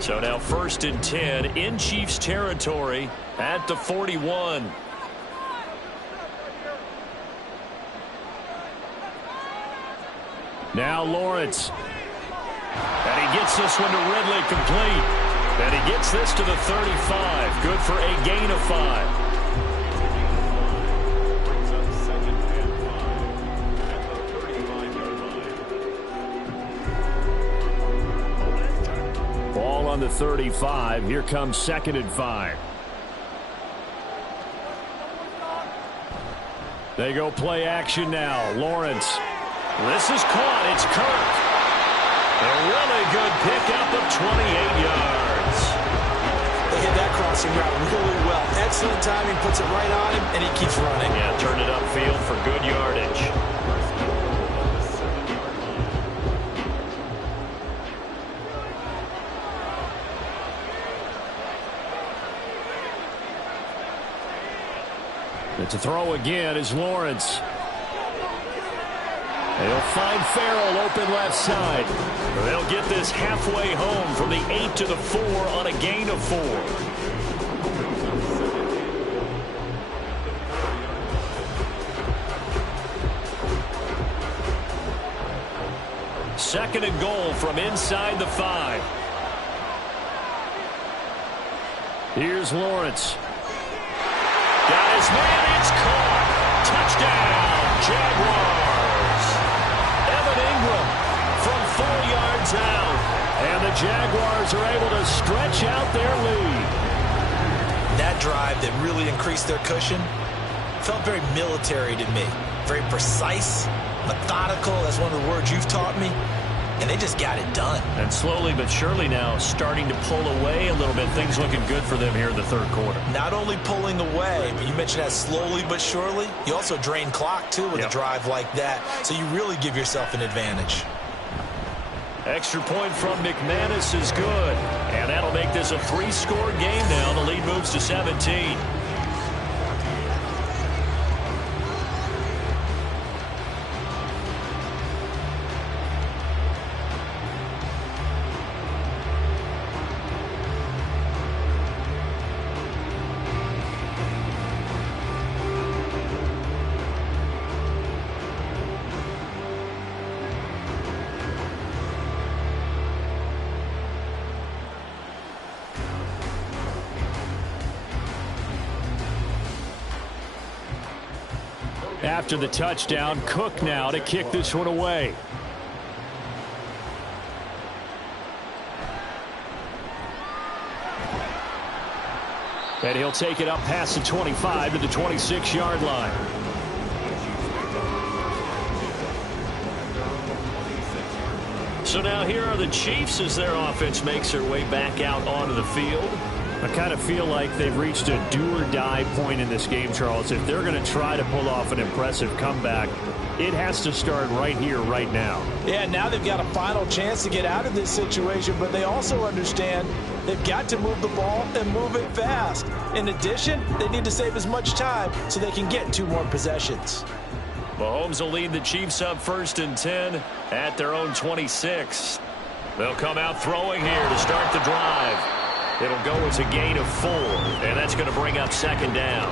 So now 1st and 10 in Chiefs territory at the 41. Now Lawrence. And he gets this one to Ridley complete. And he gets this to the 35. Good for a gain of 5. Ball on the 35. Here comes 2nd and 5. They go play action now. Lawrence. This is caught. It's Kirk. A really good pickup of 28 yards. They hit that crossing route really well. Excellent timing, puts it right on him, and he keeps running. Yeah, turned it upfield for good yardage. It's a throw again is Lawrence. They'll find Farrell open left side. They'll get this halfway home from the 8 to the 4 on a gain of 4. second and goal from inside the 5. Here's Lawrence. Got his man. It's caught. Touchdown, Jaguars. Evan Ingram from 4 yards out. And the Jaguars are able to stretch out their lead. That drive that really increased their cushion felt very military to me. Very precise, methodical. That's one of the words you've taught me. And they just got it done. And slowly but surely now starting to pull away a little bit. Things looking good for them here in the third quarter. Not only pulling away, but you mentioned that slowly but surely. You also drain clock, too, with a drive like that. So you really give yourself an advantage. Extra point from McManus is good. And that'll make this a 3-score game now. The lead moves to 17. After the touchdown, Cook now to kick this one away. And he'll take it up past the 25 to the 26-yard line. So now here are the Chiefs as their offense makes their way back out onto the field. I kind of feel like they've reached a do-or-die point in this game, Charles. If they're going to try to pull off an impressive comeback, it has to start right here, right now. Yeah, now they've got a final chance to get out of this situation, but they also understand they've got to move the ball and move it fast. In addition, they need to save as much time so they can get 2 more possessions. Mahomes will lead the Chiefs up 1st and 10 at their own 26. They'll come out throwing here to start the drive. It'll go as a gain of 4, and that's going to bring up 2nd down.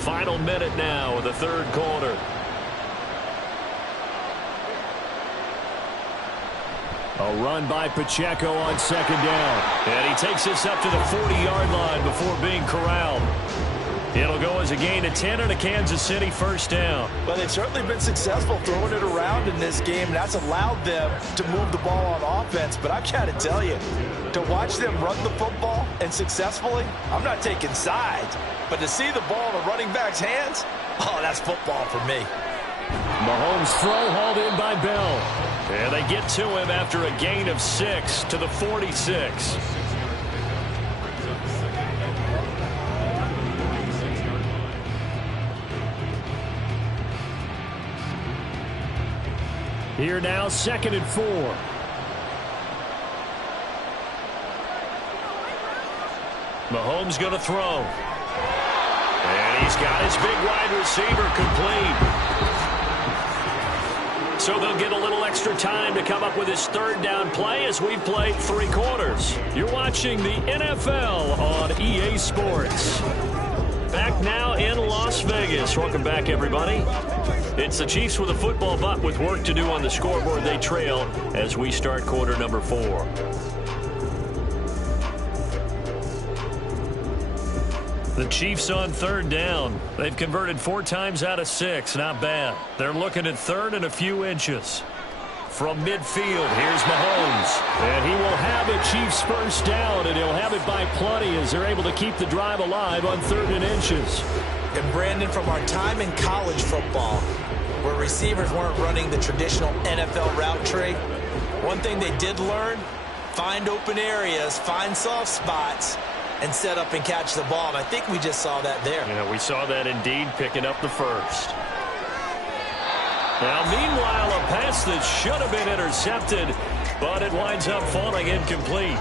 Final minute now of the third quarter. A run by Pacheco on 2nd down. And he takes this up to the 40-yard line before being corralled. It'll go as a gain of 10 and a Kansas City 1st down. Well, they've certainly been successful throwing it around in this game, and that's allowed them to move the ball on offense. But I've got to tell you, to watch them run the football and successfully, I'm not taking sides, but to see the ball in the running back's hands, oh, that's football for me. Mahomes' throw hauled in by Bell. And they get to him after a gain of 6 to the 46. Here now, 2nd and 4. Mahomes going to throw. And he's got his big wide receiver complete. So they'll get a little extra time to come up with his 3rd down play as we play 3 quarters. You're watching the NFL on EA Sports. Back now in Las Vegas. Welcome back, everybody. It's the Chiefs with a football, but with work to do on the scoreboard, they trail as we start quarter number 4. The Chiefs on 3rd down. They've converted 4 times out of 6. Not bad. They're looking at 3rd and a few inches. From midfield, here's Mahomes. And he will have a Chiefs 1st down, and he'll have it by plenty as they're able to keep the drive alive on 3rd and inches. And Brandon, from our time in college football, where receivers weren't running the traditional NFL route tree, one thing they did learn, find open areas, find soft spots, and set up and catch the ball. And I think we just saw that there. Yeah, we saw that indeed, picking up the 1st. Now, meanwhile, a pass that should have been intercepted, but it winds up falling incomplete.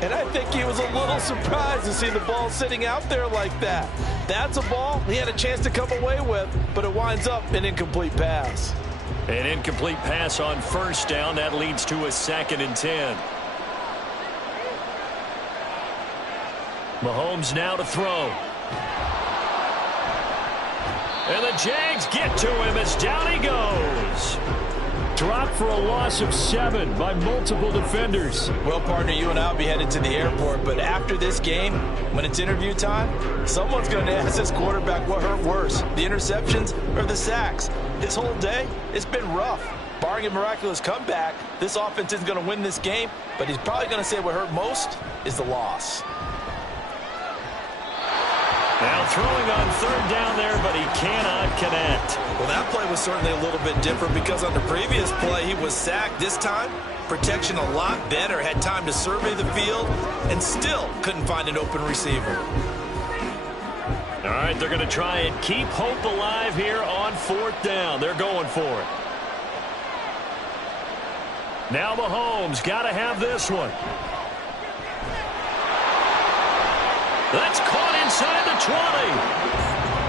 And I think he was a little surprised to see the ball sitting out there like that. That's a ball he had a chance to come away with, but it winds up an incomplete pass. An incomplete pass on 1st down. That leads to a 2nd and 10. Mahomes now to throw. And the Jags get to him as down he goes. Dropped for a loss of 7 by multiple defenders. Well, partner, you and I will be headed to the airport, but after this game, when it's interview time, someone's going to ask this quarterback what hurt worse, the interceptions or the sacks. His whole day, it's been rough. Barring a miraculous comeback, this offense isn't going to win this game, but he's probably going to say what hurt most is the loss. Now throwing on third down there, but he cannot connect. Well, that play was certainly a little bit different because on the previous play, he was sacked. This time, protection a lot better, had time to survey the field, and still couldn't find an open receiver. All right, they're going to try and keep hope alive here on fourth down. They're going for it. Now Mahomes got to have this one. That's caught inside the 20.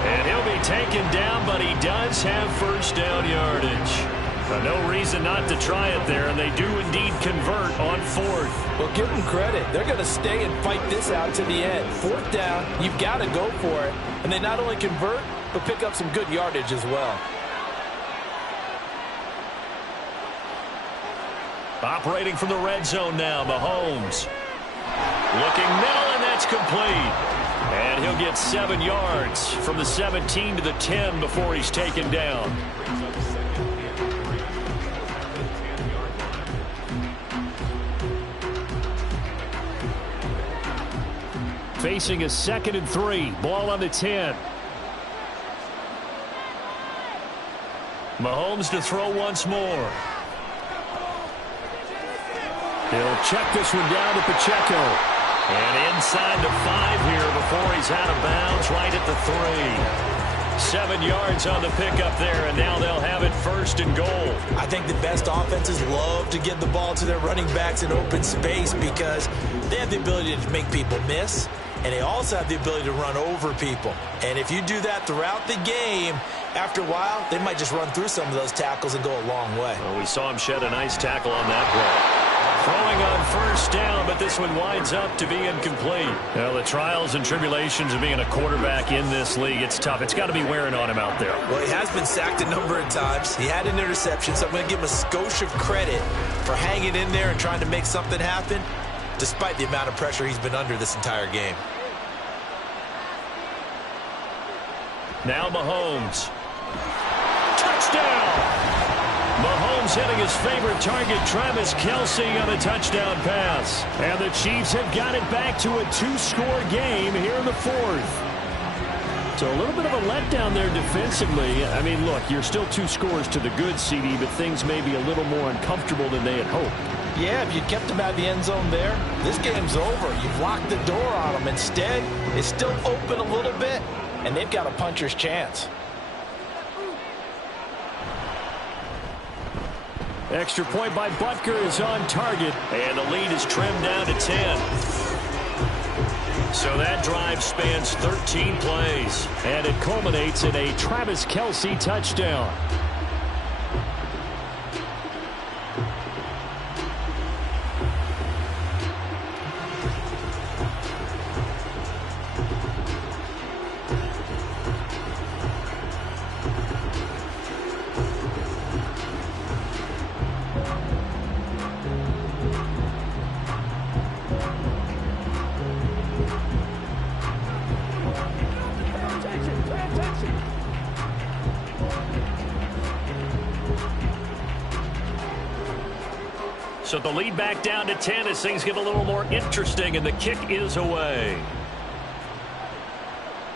And he'll be taken down, but he does have first down yardage. No reason not to try it there, and they do indeed convert on fourth. Well, give them credit. They're going to stay and fight this out to the end. Fourth down, you've got to go for it. And they not only convert, but pick up some good yardage as well. Operating from the red zone now, Mahomes. Looking middle, and that's complete. And he'll get 7 yards from the 17 to the 10 before he's taken down. Facing a 2nd and 3. Ball on the 10. Mahomes to throw once more. He'll check this one down to Pacheco. And inside the 5 here before he's out of bounds, right at the 3. 7 yards on the pickup there, and now they'll have it 1st and goal. I think the best offenses love to get the ball to their running backs in open space because they have the ability to make people miss, and they also have the ability to run over people. And if you do that throughout the game, after a while, they might just run through some of those tackles and go a long way. Well, we saw him shed a nice tackle on that play. Throwing on first down, but this one winds up to be incomplete. Well, the trials and tribulations of being a quarterback in this league, it's tough. It's got to be wearing on him out there. Well, he has been sacked a number of times. He had an interception, so I'm going to give him a skosh of credit for hanging in there and trying to make something happen, despite the amount of pressure he's been under this entire game. Now Mahomes. Touchdown! Mahomes hitting his favorite target, Travis Kelce, on a touchdown pass. And the Chiefs have got it back to a 2-score game here in the 4th. So a little bit of a letdown there defensively. I mean, look, you're still 2 scores to the good, CD, but things may be a little more uncomfortable than they had hoped. Yeah, if you kept him out of the end zone there, this game's over. You've locked the door on him. Instead, it's still open a little bit, and they've got a puncher's chance. Extra point by Butker is on target, and the lead is trimmed down to 10. So that drive spans 13 plays, and it culminates in a Travis Kelce touchdown. So the lead back down to 10 as things get a little more interesting, and the kick is away.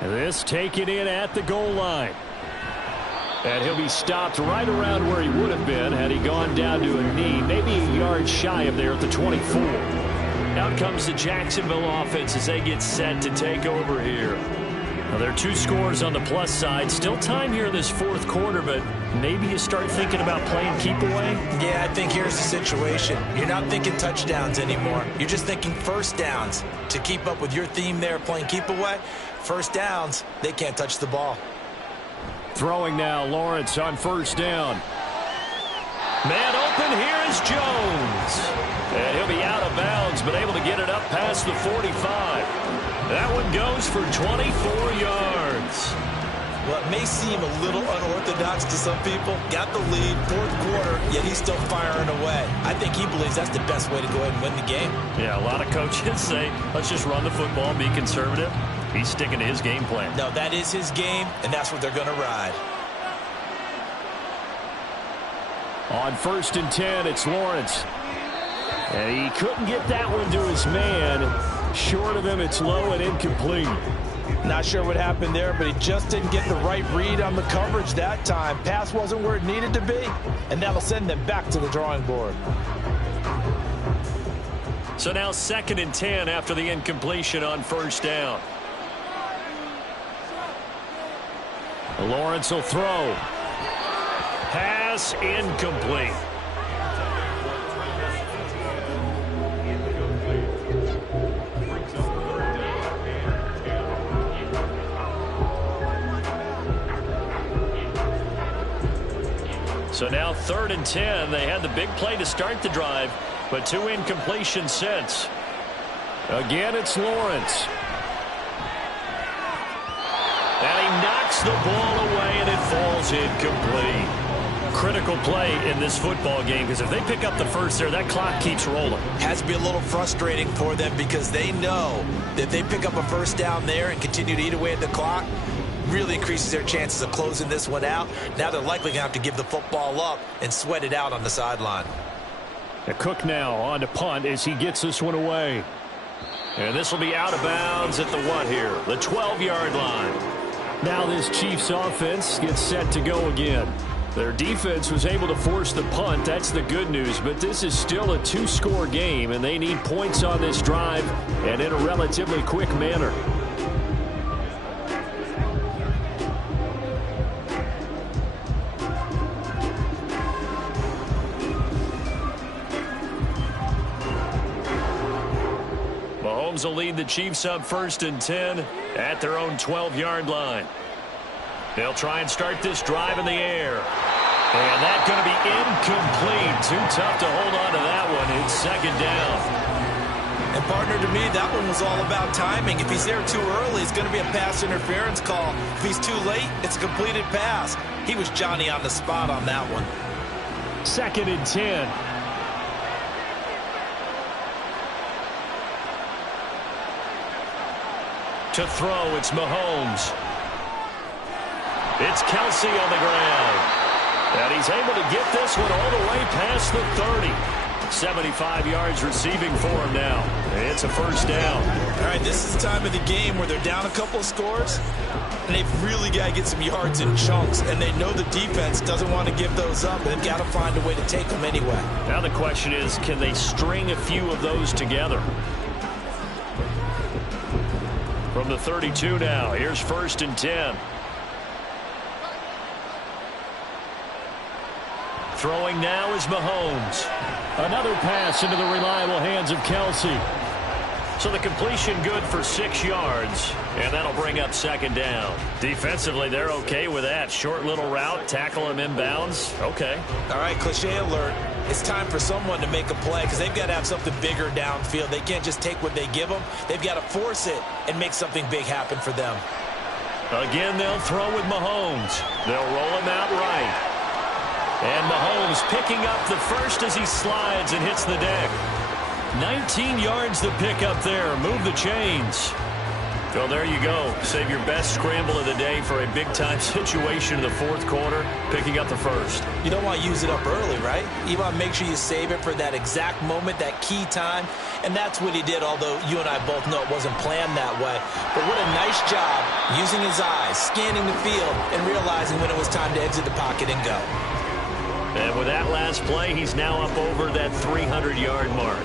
This taken in at the goal line. And he'll be stopped right around where he would have been had he gone down to a knee, maybe a yard shy of there at the 24. Out comes the Jacksonville offense as they get set to take over here. Now, there are 2 scores on the plus side. Still time here in this 4th quarter, but maybe you start thinking about playing keep away? Yeah, I think here's the situation. You're not thinking touchdowns anymore. You're just thinking first downs. To keep up with your theme there, playing keep away, first downs, they can't touch the ball. Throwing now, Lawrence on first down. Man open, here is Jones. And he'll be out of bounds, but able to get it up past the 45. That one goes for 24 yards. Well, it may seem a little unorthodox to some people. Got the lead, fourth quarter, yet he's still firing away. I think he believes that's the best way to go ahead and win the game. Yeah, a lot of coaches say, let's just run the football, be conservative. He's sticking to his game plan. No, that is his game, and that's what they're going to ride. On 1st and 10, it's Lawrence. And he couldn't get that one to his man. Short of him, it's low and incomplete. Not sure what happened there, but he just didn't get the right read on the coverage that time. Pass wasn't where it needed to be, and that'll send them back to the drawing board. So now 2nd and 10 after the incompletion on 1st down. Lawrence will throw. Pass incomplete. So now 3rd and 10. They had the big play to start the drive, but 2 incompletions since. Again, it's Lawrence. And he knocks the ball away, and it falls incomplete. Critical play in this football game, because if they pick up the first there, that clock keeps rolling. Has to be a little frustrating for them because they know that if they pick up a first down there and continue to eat away at the clock, really increases their chances of closing this one out. Now they're likely going to have to give the football up and sweat it out on the sideline. Cook now on to punt as he gets this one away. And this will be out of bounds at the what here? The 12-yard line. Now this Chiefs offense gets set to go again. Their defense was able to force the punt. That's the good news. But this is still a 2-score game, and they need points on this drive and in a relatively quick manner. Mahomes will lead the Chiefs up 1st and 10 at their own 12-yard line. They'll try and start this drive in the air. And that's going to be incomplete. Too tough to hold on to that one. It's 2nd down. And partner, to me, that one was all about timing. If he's there too early, it's going to be a pass interference call. If he's too late, it's a completed pass. He was Johnny on the spot on that one. 2nd and 10. To throw, it's Mahomes. It's Kelsey on the ground. And he's able to get this one all the way past the 30. 75 yards receiving for him now. It's a 1st down. All right, this is the time of the game where they're down a couple of scores, and they've really got to get some yards in chunks, and they know the defense doesn't want to give those up, and they've got to find a way to take them anyway. Now the question is, can they string a few of those together? From the 32 now, here's 1st and 10. Throwing now is Mahomes. Another pass into the reliable hands of Kelsey. So the completion good for 6 yards, and that'll bring up 2nd down. Defensively, they're okay with that. Short little route, tackle him inbounds. Okay. All right, cliche alert. It's time for someone to make a play because they've got to have something bigger downfield. They can't just take what they give them. They've got to force it and make something big happen for them. Again, they'll throw with Mahomes. They'll roll him out right. And Mahomes picking up the first as he slides and hits the deck. 19 yards to pick up there. Move the chains. So there you go. Save your best scramble of the day for a big-time situation in the 4th quarter, picking up the first. You don't want to use it up early, right? You want to make sure you save it for that exact moment, that key time. And that's what he did, although you and I both know it wasn't planned that way. But what a nice job using his eyes, scanning the field, and realizing when it was time to exit the pocket and go. And with that last play, he's now up over that 300-yard mark.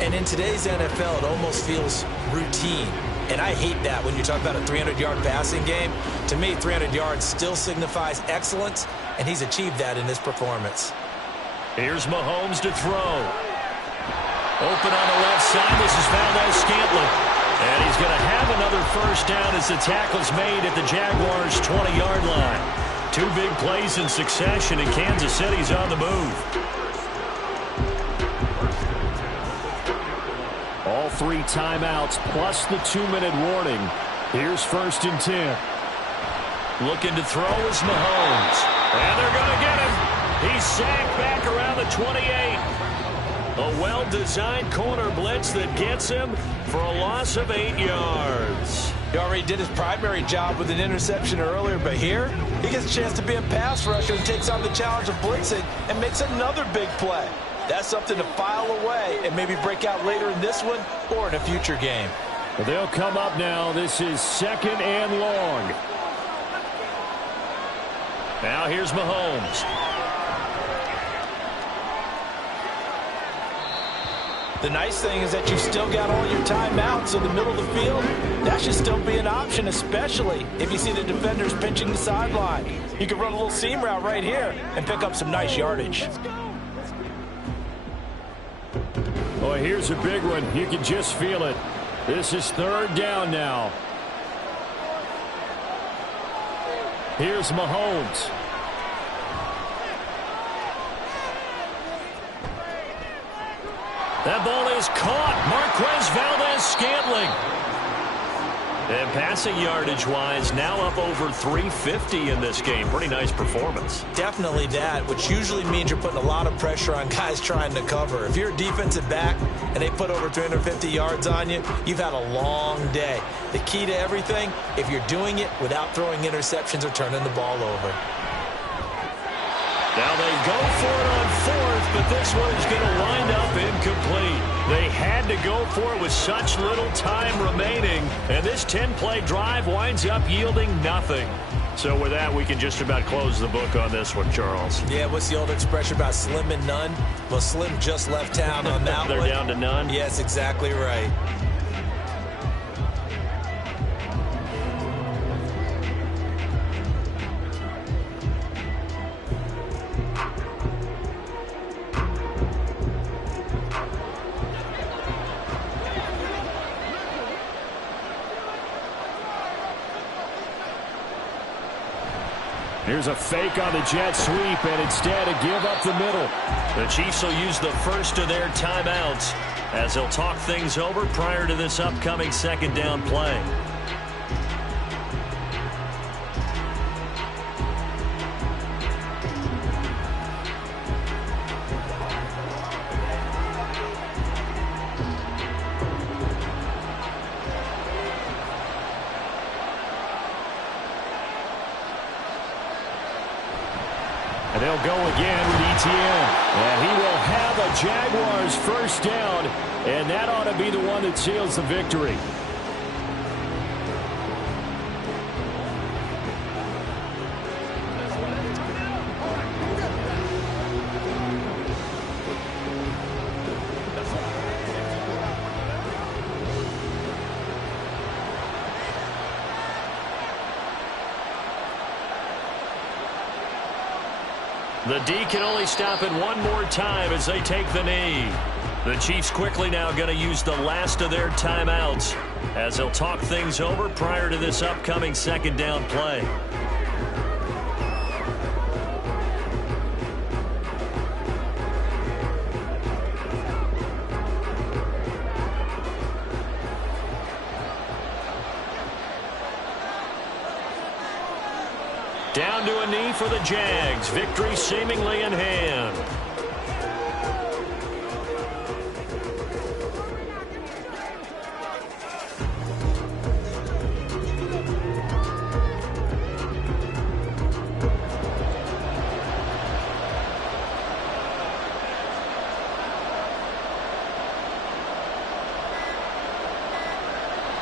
And in today's NFL, it almost feels routine. And I hate that when you talk about a 300-yard passing game. To me, 300 yards still signifies excellence, and he's achieved that in this performance. Here's Mahomes to throw. Open on the left side. This is Valdez-Scantling. And he's going to have another 1st down as the tackle's made at the Jaguars' 20-yard line. 2 big plays in succession, and Kansas City's on the move. All All 3 timeouts plus the 2-minute warning. Here's 1st and 10. Looking to throw is Mahomes. And they're going to get him. He's sacked back around the 28. A well-designed corner blitz that gets him for a loss of 8 yards. He already did his primary job with an interception earlier, but here he gets a chance to be a pass rusher and takes on the challenge of blitzing and makes another big play. That's something to file away and maybe break out later in this one or in a future game. Well, they'll come up now. This is 2nd and long. Now here's Mahomes. The nice thing is that you've still got all your timeouts in the middle of the field. That should still be an option, especially if you see the defenders pinching the sideline. You can run a little seam route right here and pick up some nice yardage. Boy, here's a big one. You can just feel it. This is 3rd down now. Here's Mahomes. That ball is caught. Marquez Valdez-Scantling. And passing yardage-wise, now up over 350 in this game. Pretty nice performance. Definitely that, which usually means you're putting a lot of pressure on guys trying to cover. If you're a defensive back and they put over 350 yards on you, you've had a long day. The key to everything, if you're doing it without throwing interceptions or turning the ball over. Now they go for it on 4th, but this one is going to wind up incomplete. They had to go for it with such little time remaining, and this 10-play drive winds up yielding nothing. So with that, we can just about close the book on this one, Charles. Yeah, what's the old expression about slim and none? Well, Slim just left town on that They're one. down to none? Yes, exactly right. Here's a fake on the jet sweep, and instead a give up the middle. The Chiefs will use the first of their timeouts as they'll talk things over prior to this upcoming 2nd down play. And they'll go again with Etienne. And he will have a Jaguars 1st down, and that ought to be the one that seals the victory. The D can only stop it one more time as they take the knee. The Chiefs quickly now going to use the last of their timeouts as they'll talk things over prior to this upcoming 2nd down play. Down to a knee for the Jags. Victory seemingly in hand.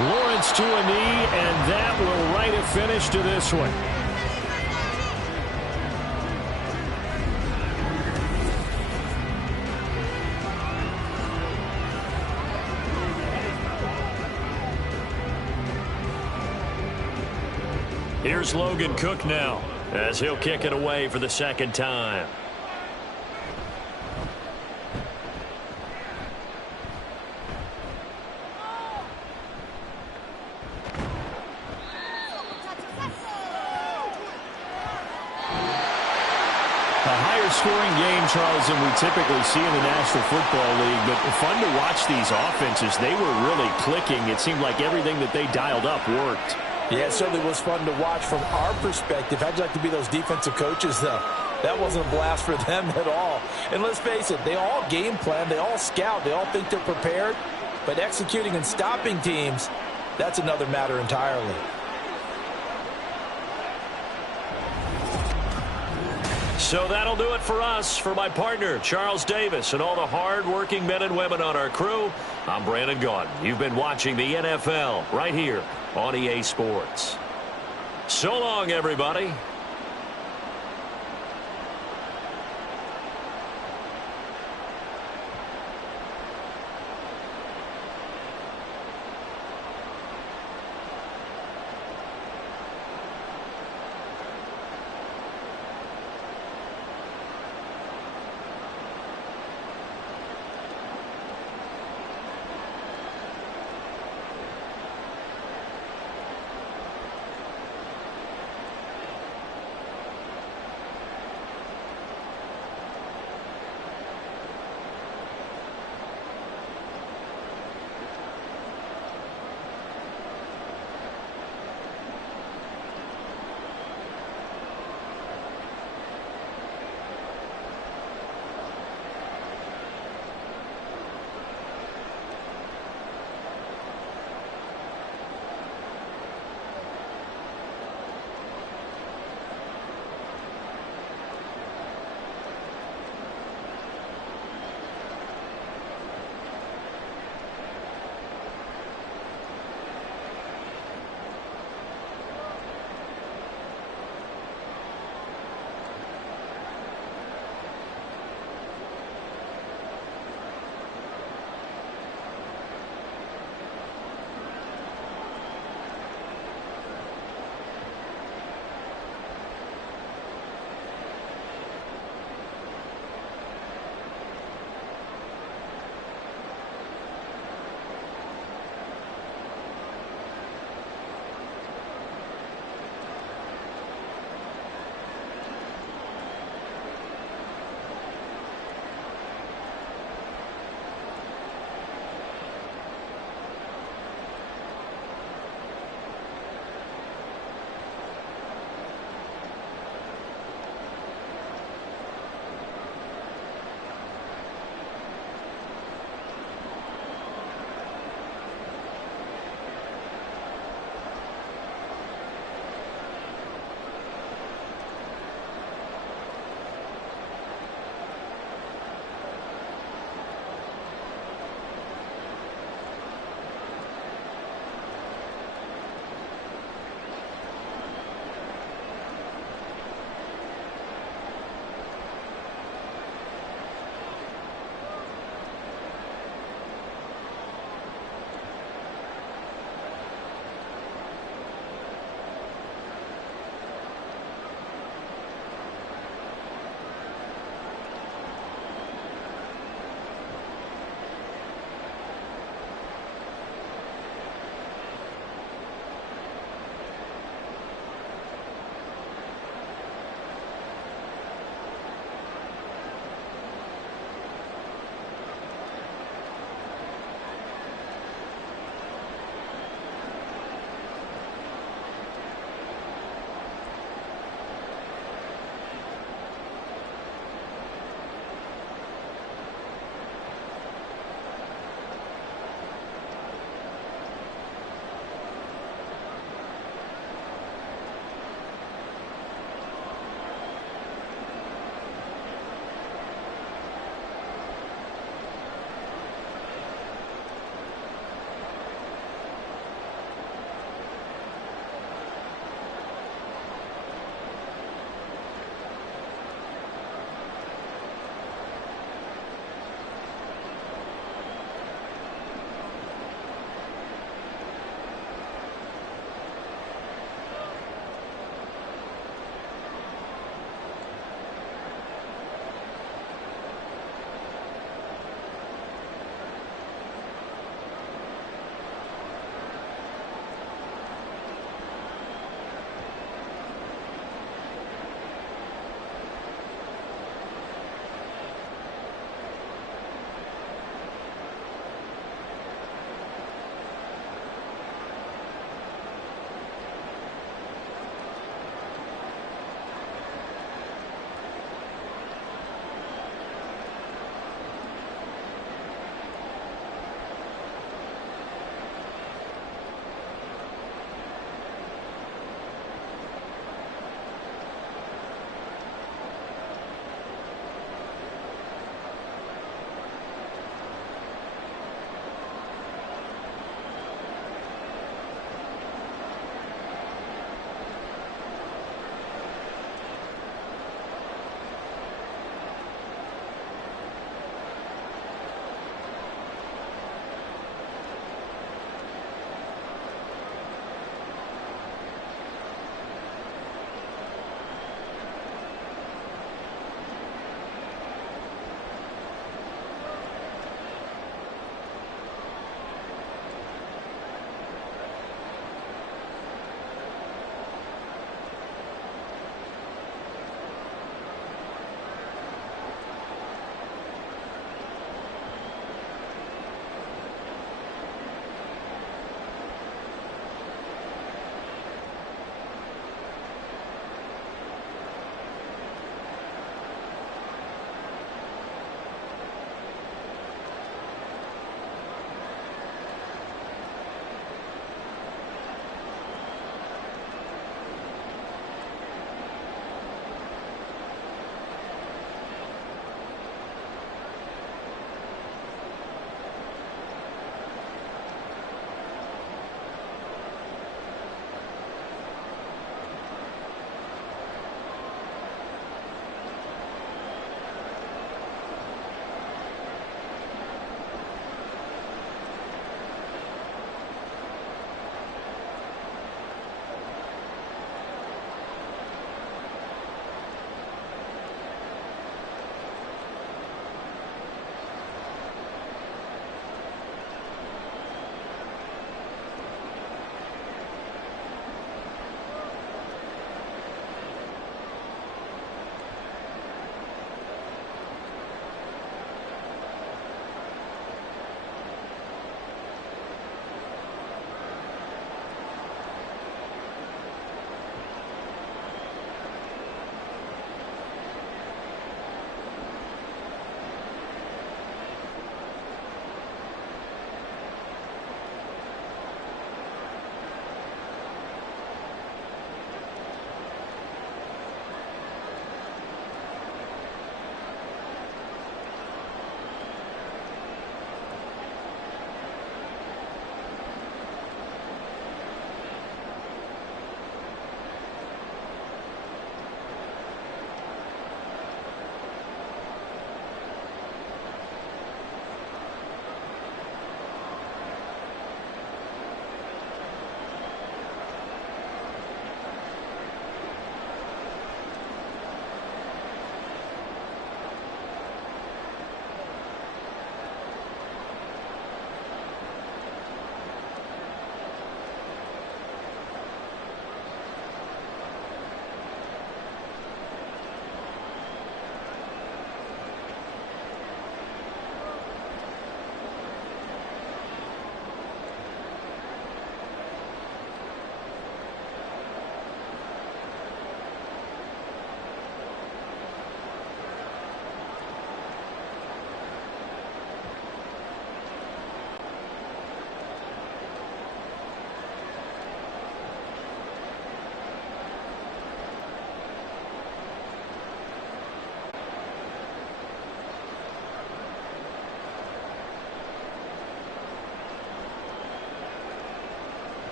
Lawrence to a knee, and that will write a finish to this one. Here's Logan Cook now as he'll kick it away for the 2nd time. lower-scoring game, Charles, than we typically see in the National Football League, but fun to watch these offenses. They were really clicking. It seemed like everything that they dialed up worked. Yeah, it certainly was fun to watch from our perspective. How'd you like to be those defensive coaches, though? That wasn't a blast for them at all. And let's face it, they all game plan, they all scout, they all think they're prepared, but executing and stopping teams, that's another matter entirely. So that'll do it for us. For my partner, Charles Davis, and all the hard-working men and women on our crew, I'm Brandon Gaudin. You've been watching the NFL right here on EA Sports. So long, everybody.